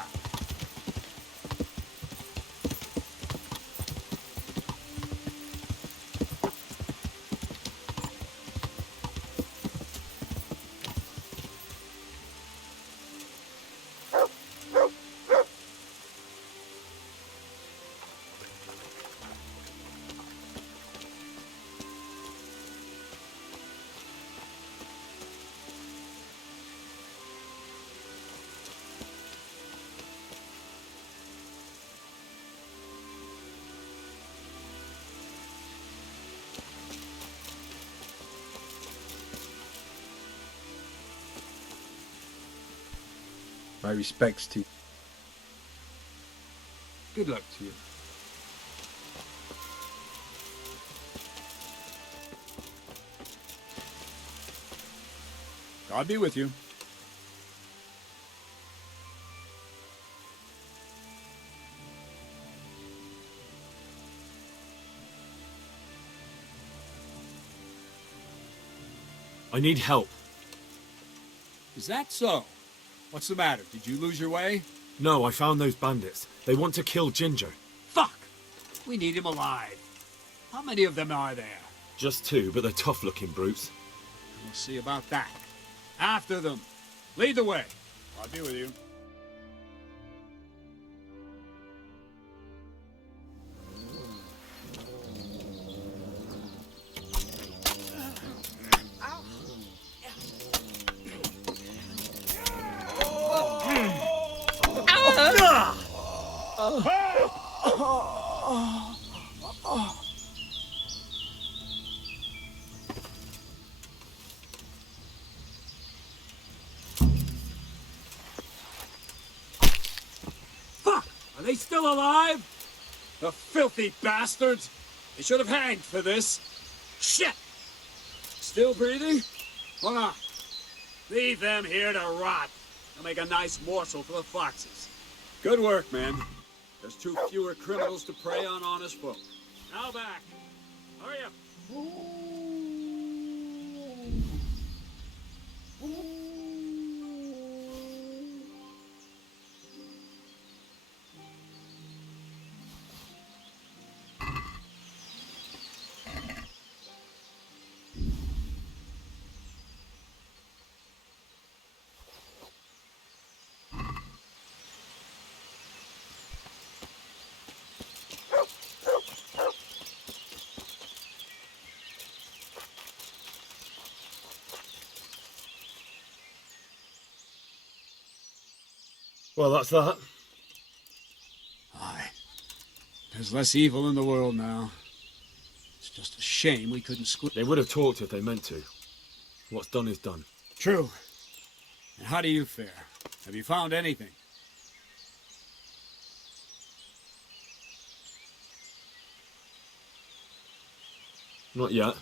My respects to you. Good luck to you. God be with you. I need help. Is that so? What's the matter? Did you lose your way? No, I found those bandits. They want to kill Ginger. Fuck! We need him alive. How many of them are there? Just 2, but they're tough-looking brutes. We'll see about that. After them. Lead the way. I'll be with you. Are they still alive? The filthy bastards! They should have hanged for this. Shit! Still breathing? Hold on. Leave them here to rot. They'll make a nice morsel for the foxes. Good work, man. There's 2 fewer criminals to prey on honest folk. Now back. Hurry up. Well, that's that. Aye. There's less evil in the world now. It's just a shame we couldn't squeeze. They would have talked if they meant to. What's done is done. True. And how do you fare? Have you found anything? Not yet.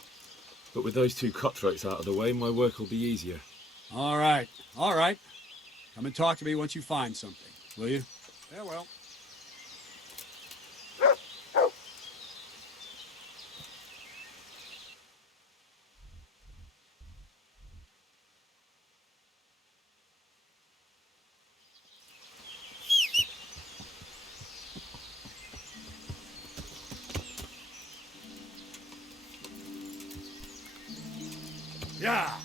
But with those 2 cutthroats out of the way, my work will be easier. All right. All right. Come and talk to me once you find something, will you? Farewell. Yeah.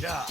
Yeah.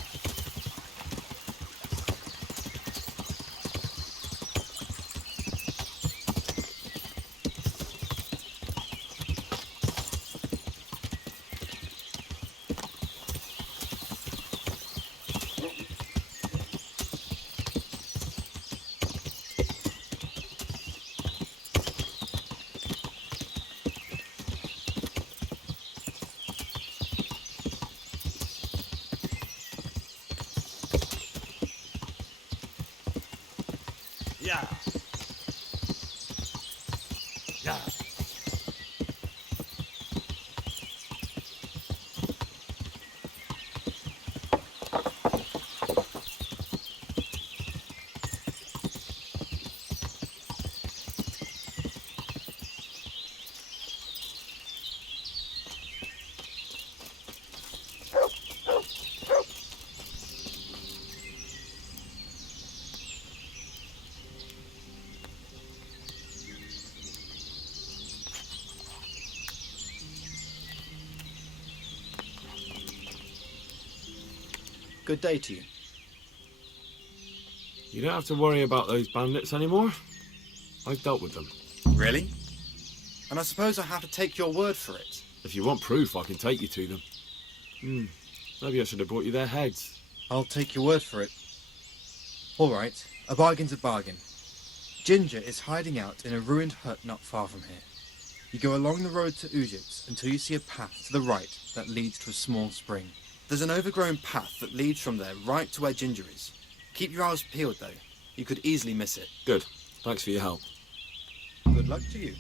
Good day to you. You don't have to worry about those bandits anymore. I've dealt with them. Really? And I suppose I have to take your word for it. If you want proof, I can take you to them. Maybe I should have brought you their heads. I'll take your word for it. All right, a bargain's a bargain. Ginger is hiding out in a ruined hut not far from here. You go along the road to Ujits until you see a path to the right that leads to a small spring. There's an overgrown path that leads from there right to where Ginger is. Keep your eyes peeled, though. You could easily miss it. Good. Thanks for your help. Good luck to you.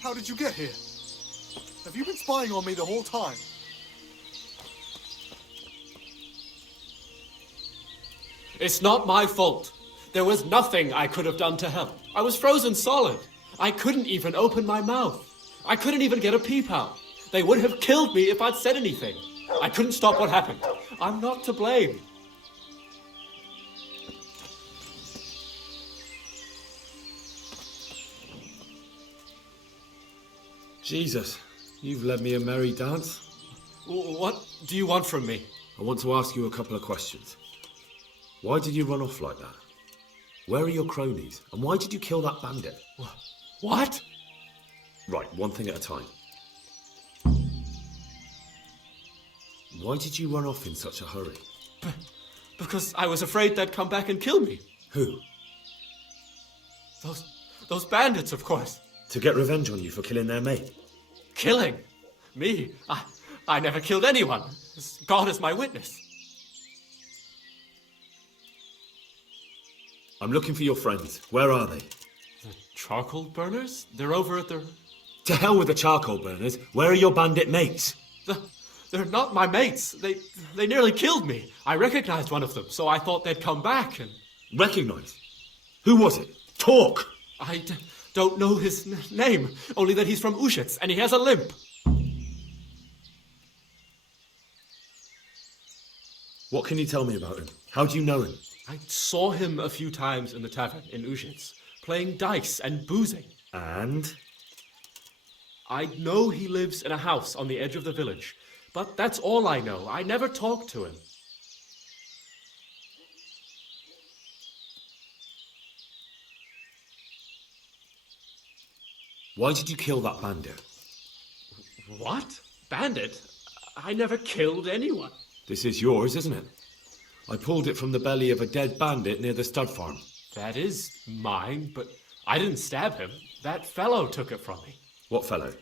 How did you get here? Have you been spying on me the whole time? It's not my fault. There was nothing I could have done to help. I was frozen solid. I couldn't even open my mouth. I couldn't even get a peep out. They would have killed me if I'd said anything. I couldn't stop what happened. I'm not to blame. Jesus, you've led me a merry dance. What do you want from me? I want to ask you a couple of questions. Why did you run off like that? Where are your cronies? And why did you kill that bandit? What? Right, one thing at a time. Why did you run off in such a hurry? Because I was afraid they'd come back and kill me. Who? Those bandits, of course. To get revenge on you for killing their mate? Killing? Me? I never killed anyone. God is my witness. I'm looking for your friends. Where are they? The charcoal burners? They're over at the... To hell with the charcoal burners. Where are your bandit mates? They're not my mates. They nearly killed me. I recognized one of them, so I thought they'd come back and... Recognized? Who was it? Talk! I don't know his name, only that he's from Ujits and he has a limp. What can you tell me about him? How do you know him? I saw him a few times in the tavern in Ujits, playing dice and boozing. And? I know he lives in a house on the edge of the village, but that's all I know. I never talked to him. Why did you kill that bandit? What? Bandit? I never killed anyone. This is yours, isn't it? I pulled it from the belly of a dead bandit near the stud farm. That is mine, but I didn't stab him. That fellow took it from me. What fellow?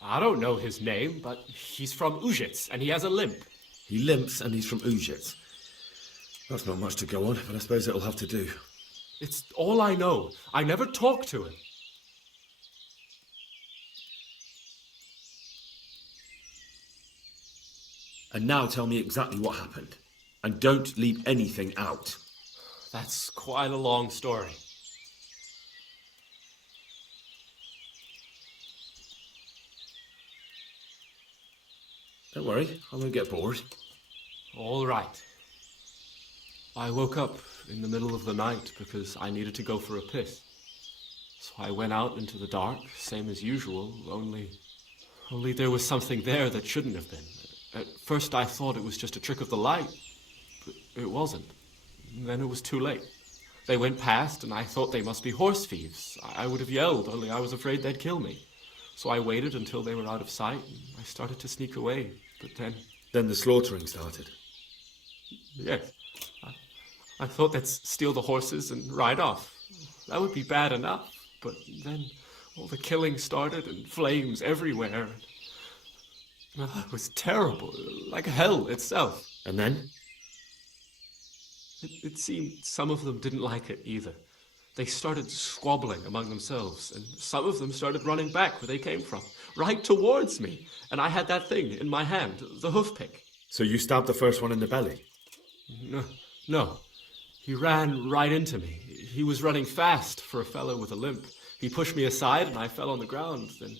I don't know his name, but he's from Ujits, and he has a limp. He limps and he's from Ujits. That's not much to go on, but I suppose it'll have to do. It's all I know. I never talked to him. And now tell me exactly what happened. And don't leave anything out. That's quite a long story. Don't worry, I won't get bored. All right. I woke up in the middle of the night because I needed to go for a piss. So I went out into the dark, same as usual, only there was something there that shouldn't have been. At first I thought it was just a trick of the light, but it wasn't. Then it was too late. They went past and I thought they must be horse thieves. I would have yelled, only I was afraid they'd kill me. So I waited until they were out of sight and I started to sneak away, but then... Then the slaughtering started? Yes. I thought they'd steal the horses and ride off. That would be bad enough, but then all the killing started and flames everywhere. It was terrible, like hell itself. And then? It seemed some of them didn't like it either. They started squabbling among themselves, and some of them started running back where they came from, right towards me. And I had that thing in my hand, the hoof pick. So you stabbed the first one in the belly? No. He ran right into me. He was running fast for a fellow with a limp. He pushed me aside and I fell on the ground. Then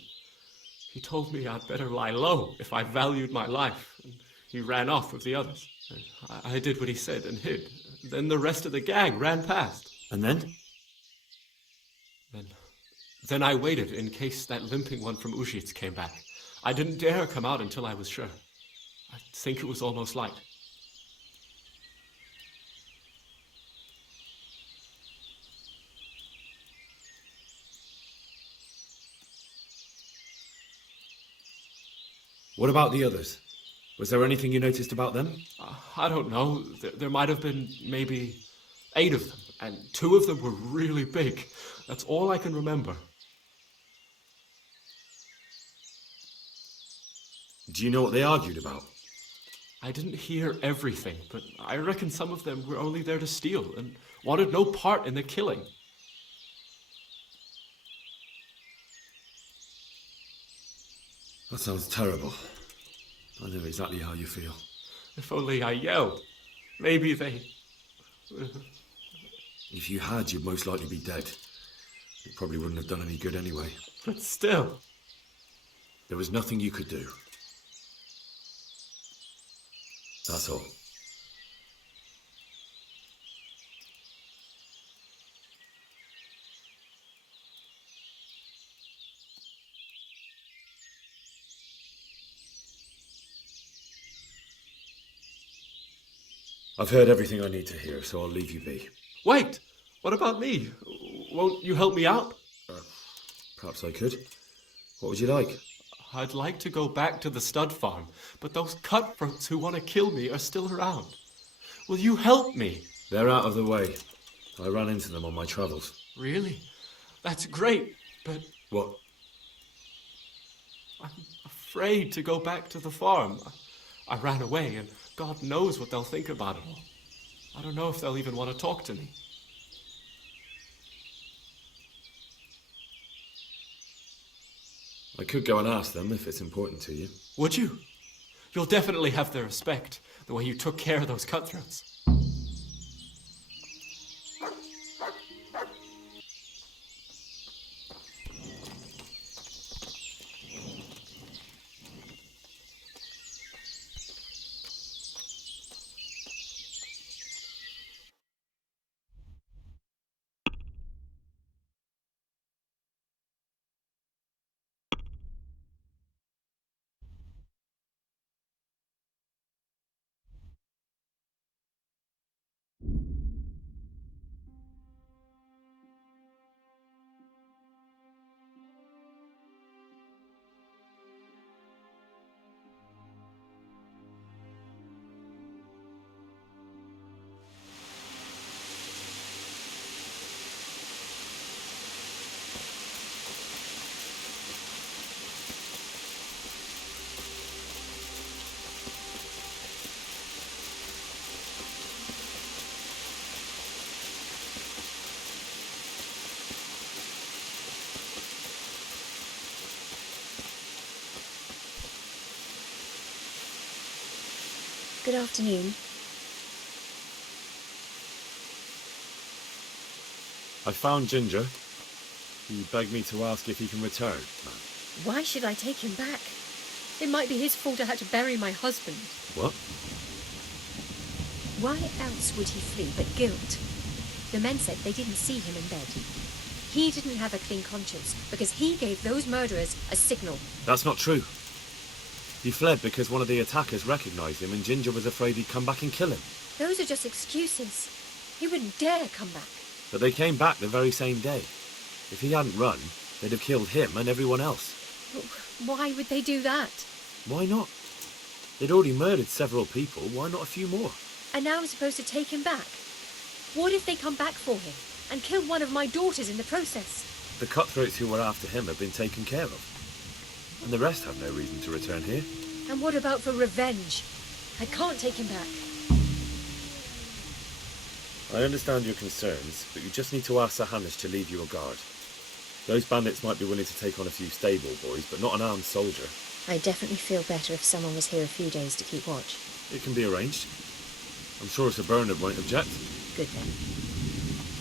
he told me I'd better lie low if I valued my life. And he ran off with the others. I did what he said and hid. Then the rest of the gang ran past. And then? Then I waited in case that limping one from Ujits came back. I didn't dare come out until I was sure. I think it was almost light. What about the others? Was there anything you noticed about them? I don't know. There might have been maybe 8 of them, and 2 of them were really big. That's all I can remember. Do you know what they argued about? I didn't hear everything, but I reckon some of them were only there to steal and wanted no part in the killing. That sounds terrible. I know exactly how you feel. If only I yelled. Maybe they... If you had, you'd most likely be dead. It probably wouldn't have done any good anyway. But still... There was nothing you could do. That's all. I've heard everything I need to hear, so I'll leave you be. Wait! What about me? Won't you help me out? Perhaps I could. What would you like? I'd like to go back to the stud farm, but those cutthroats who want to kill me are still around. Will you help me? They're out of the way. I ran into them on my travels. Really? That's great, but... What? I'm afraid to go back to the farm. I ran away, and God knows what they'll think about it all. I don't know if they'll even want to talk to me. I could go and ask them if it's important to you. Would you? You'll definitely have their respect, the way you took care of those cutthroats. Good afternoon. I found Ginger. He begged me to ask if he can return. Why should I take him back? It might be his fault I had to bury my husband. What? Why else would he flee but guilt? The men said they didn't see him in bed. He didn't have a clean conscience because he gave those murderers a signal. That's not true. He fled because one of the attackers recognised him and Ginger was afraid he'd come back and kill him. Those are just excuses. He wouldn't dare come back. But they came back the very same day. If he hadn't run, they'd have killed him and everyone else. Why would they do that? Why not? They'd already murdered several people, why not a few more? And now I'm supposed to take him back? What if they come back for him and kill one of my daughters in the process? The cutthroats who were after him have been taken care of. And the rest have no reason to return here. And what about for revenge? I can't take him back. I understand your concerns, but you just need to ask Sir Hamish to leave you a guard. Those bandits might be willing to take on a few stable boys, but not an armed soldier. I'd definitely feel better if someone was here a few days to keep watch. It can be arranged. I'm sure Sir Bernard won't object. Good then.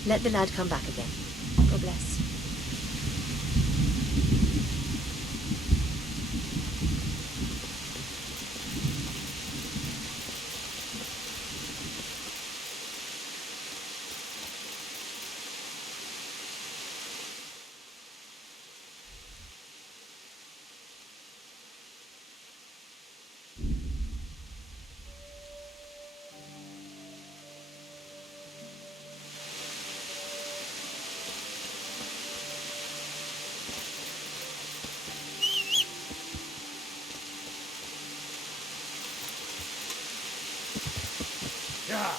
Let the lad come back again. God bless. Yeah.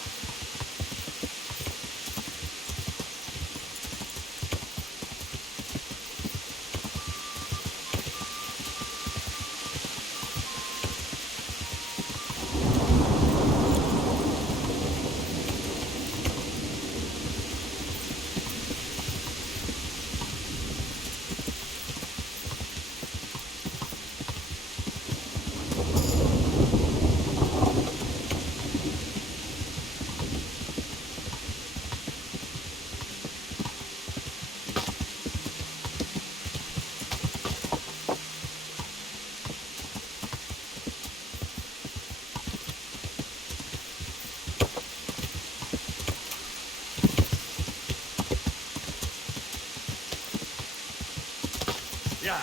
Yeah.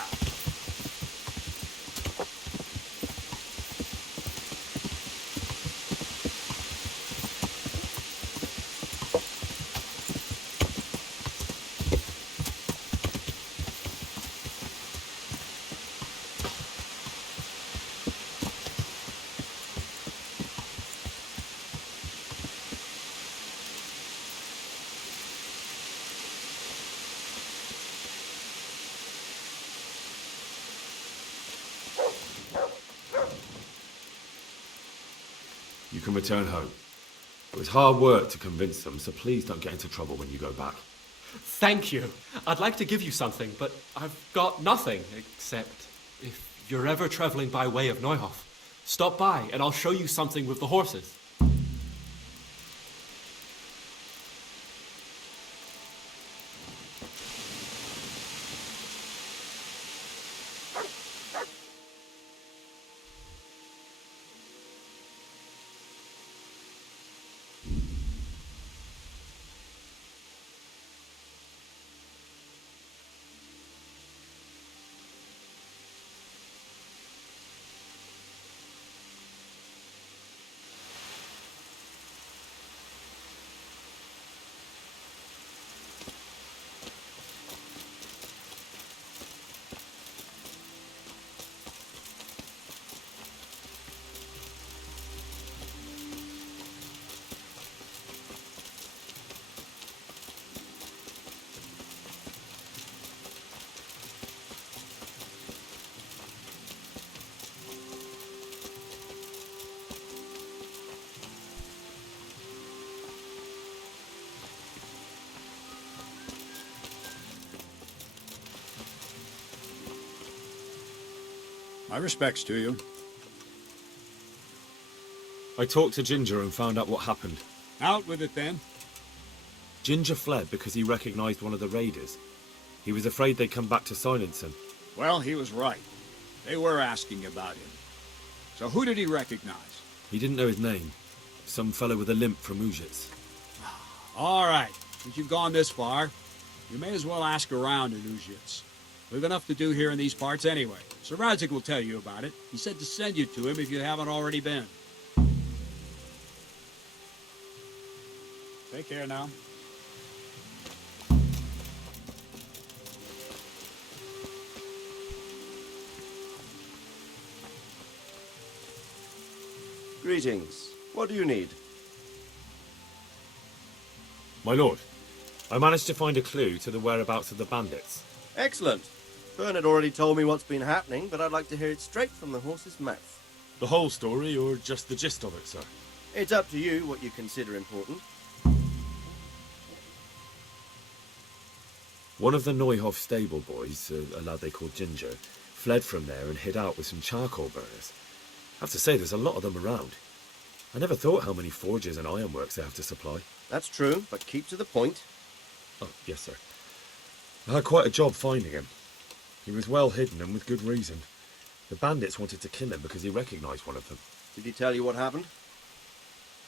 You can return home. It was hard work to convince them, so please don't get into trouble when you go back. Thank you. I'd like to give you something, but I've got nothing, except if you're ever travelling by way of Neuhof, stop by and I'll show you something with the horses. My respects to you. I talked to Ginger and found out what happened. Out with it, then. Ginger fled because he recognized one of the raiders. He was afraid they'd come back to silence him. Well, he was right. They were asking about him. So who did he recognize? He didn't know his name. Some fellow with a limp from Ujits. All right. Since you've gone this far, you may as well ask around in Ujits. We've enough to do here in these parts anyway. Sir Radzik will tell you about it. He said to send you to him if you haven't already been. Take care now. Greetings. What do you need? My lord, I managed to find a clue to the whereabouts of the bandits. Excellent. Bernard already told me what's been happening, but I'd like to hear it straight from the horse's mouth. The whole story, or just the gist of it, sir? It's up to you what you consider important. One of the Neuhoff stable boys, a lad they called Ginger, fled from there and hid out with some charcoal burners. I have to say, there's a lot of them around. I never thought how many forges and ironworks they have to supply. That's true, but keep to the point. Oh, yes, sir. I had quite a job finding him. He was well hidden and with good reason. The bandits wanted to kill him because he recognised one of them. Did he tell you what happened?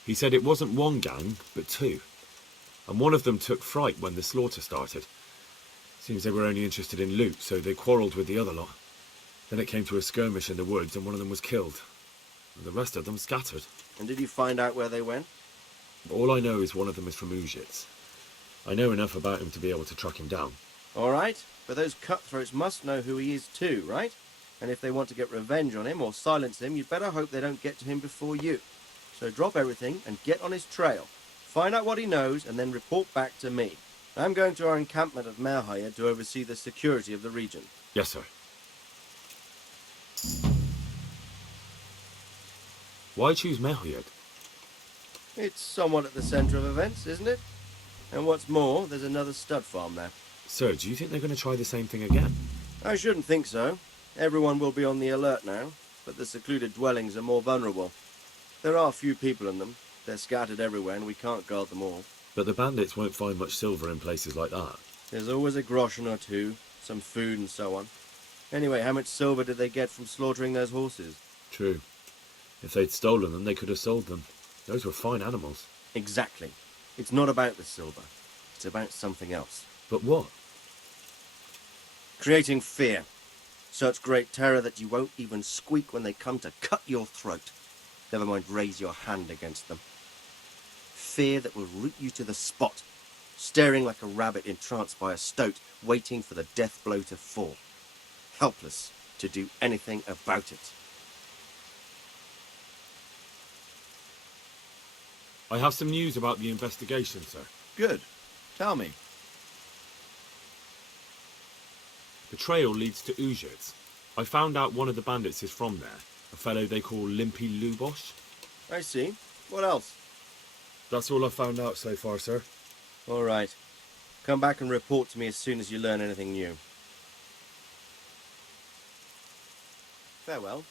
He said it wasn't one gang, but two. And one of them took fright when the slaughter started. Seems they were only interested in loot, so they quarrelled with the other lot. Then it came to a skirmish in the woods and one of them was killed. And the rest of them scattered. And did you find out where they went? All I know is one of them is from Ujits. I know enough about him to be able to track him down. All right, but those cutthroats must know who he is too, right? And if they want to get revenge on him or silence him, you'd better hope they don't get to him before you. So drop everything and get on his trail. Find out what he knows and then report back to me. I'm going to our encampment at Merhayed to oversee the security of the region. Yes, sir. Why choose Merhayed? It's somewhat at the centre of events, isn't it? And what's more, there's another stud farm there. Sir, do you think they're going to try the same thing again? I shouldn't think so. Everyone will be on the alert now, but the secluded dwellings are more vulnerable. There are few people in them. They're scattered everywhere and we can't guard them all. But the bandits won't find much silver in places like that. There's always a groschen or two, some food and so on. Anyway, how much silver did they get from slaughtering those horses? True. If they'd stolen them, they could have sold them. Those were fine animals. Exactly. It's not about the silver. It's about something else. But what? Creating fear. Such great terror that you won't even squeak when they come to cut your throat. Never mind raise your hand against them. Fear that will root you to the spot, staring like a rabbit entranced by a stoat, waiting for the death blow to fall. Helpless to do anything about it. I have some news about the investigation, sir. Good. Tell me. The trail leads to Ujits. I found out one of the bandits is from there, a fellow they call Limpy Lubosh. I see. What else? That's all I found out so far, sir. All right. Come back and report to me as soon as you learn anything new. Farewell.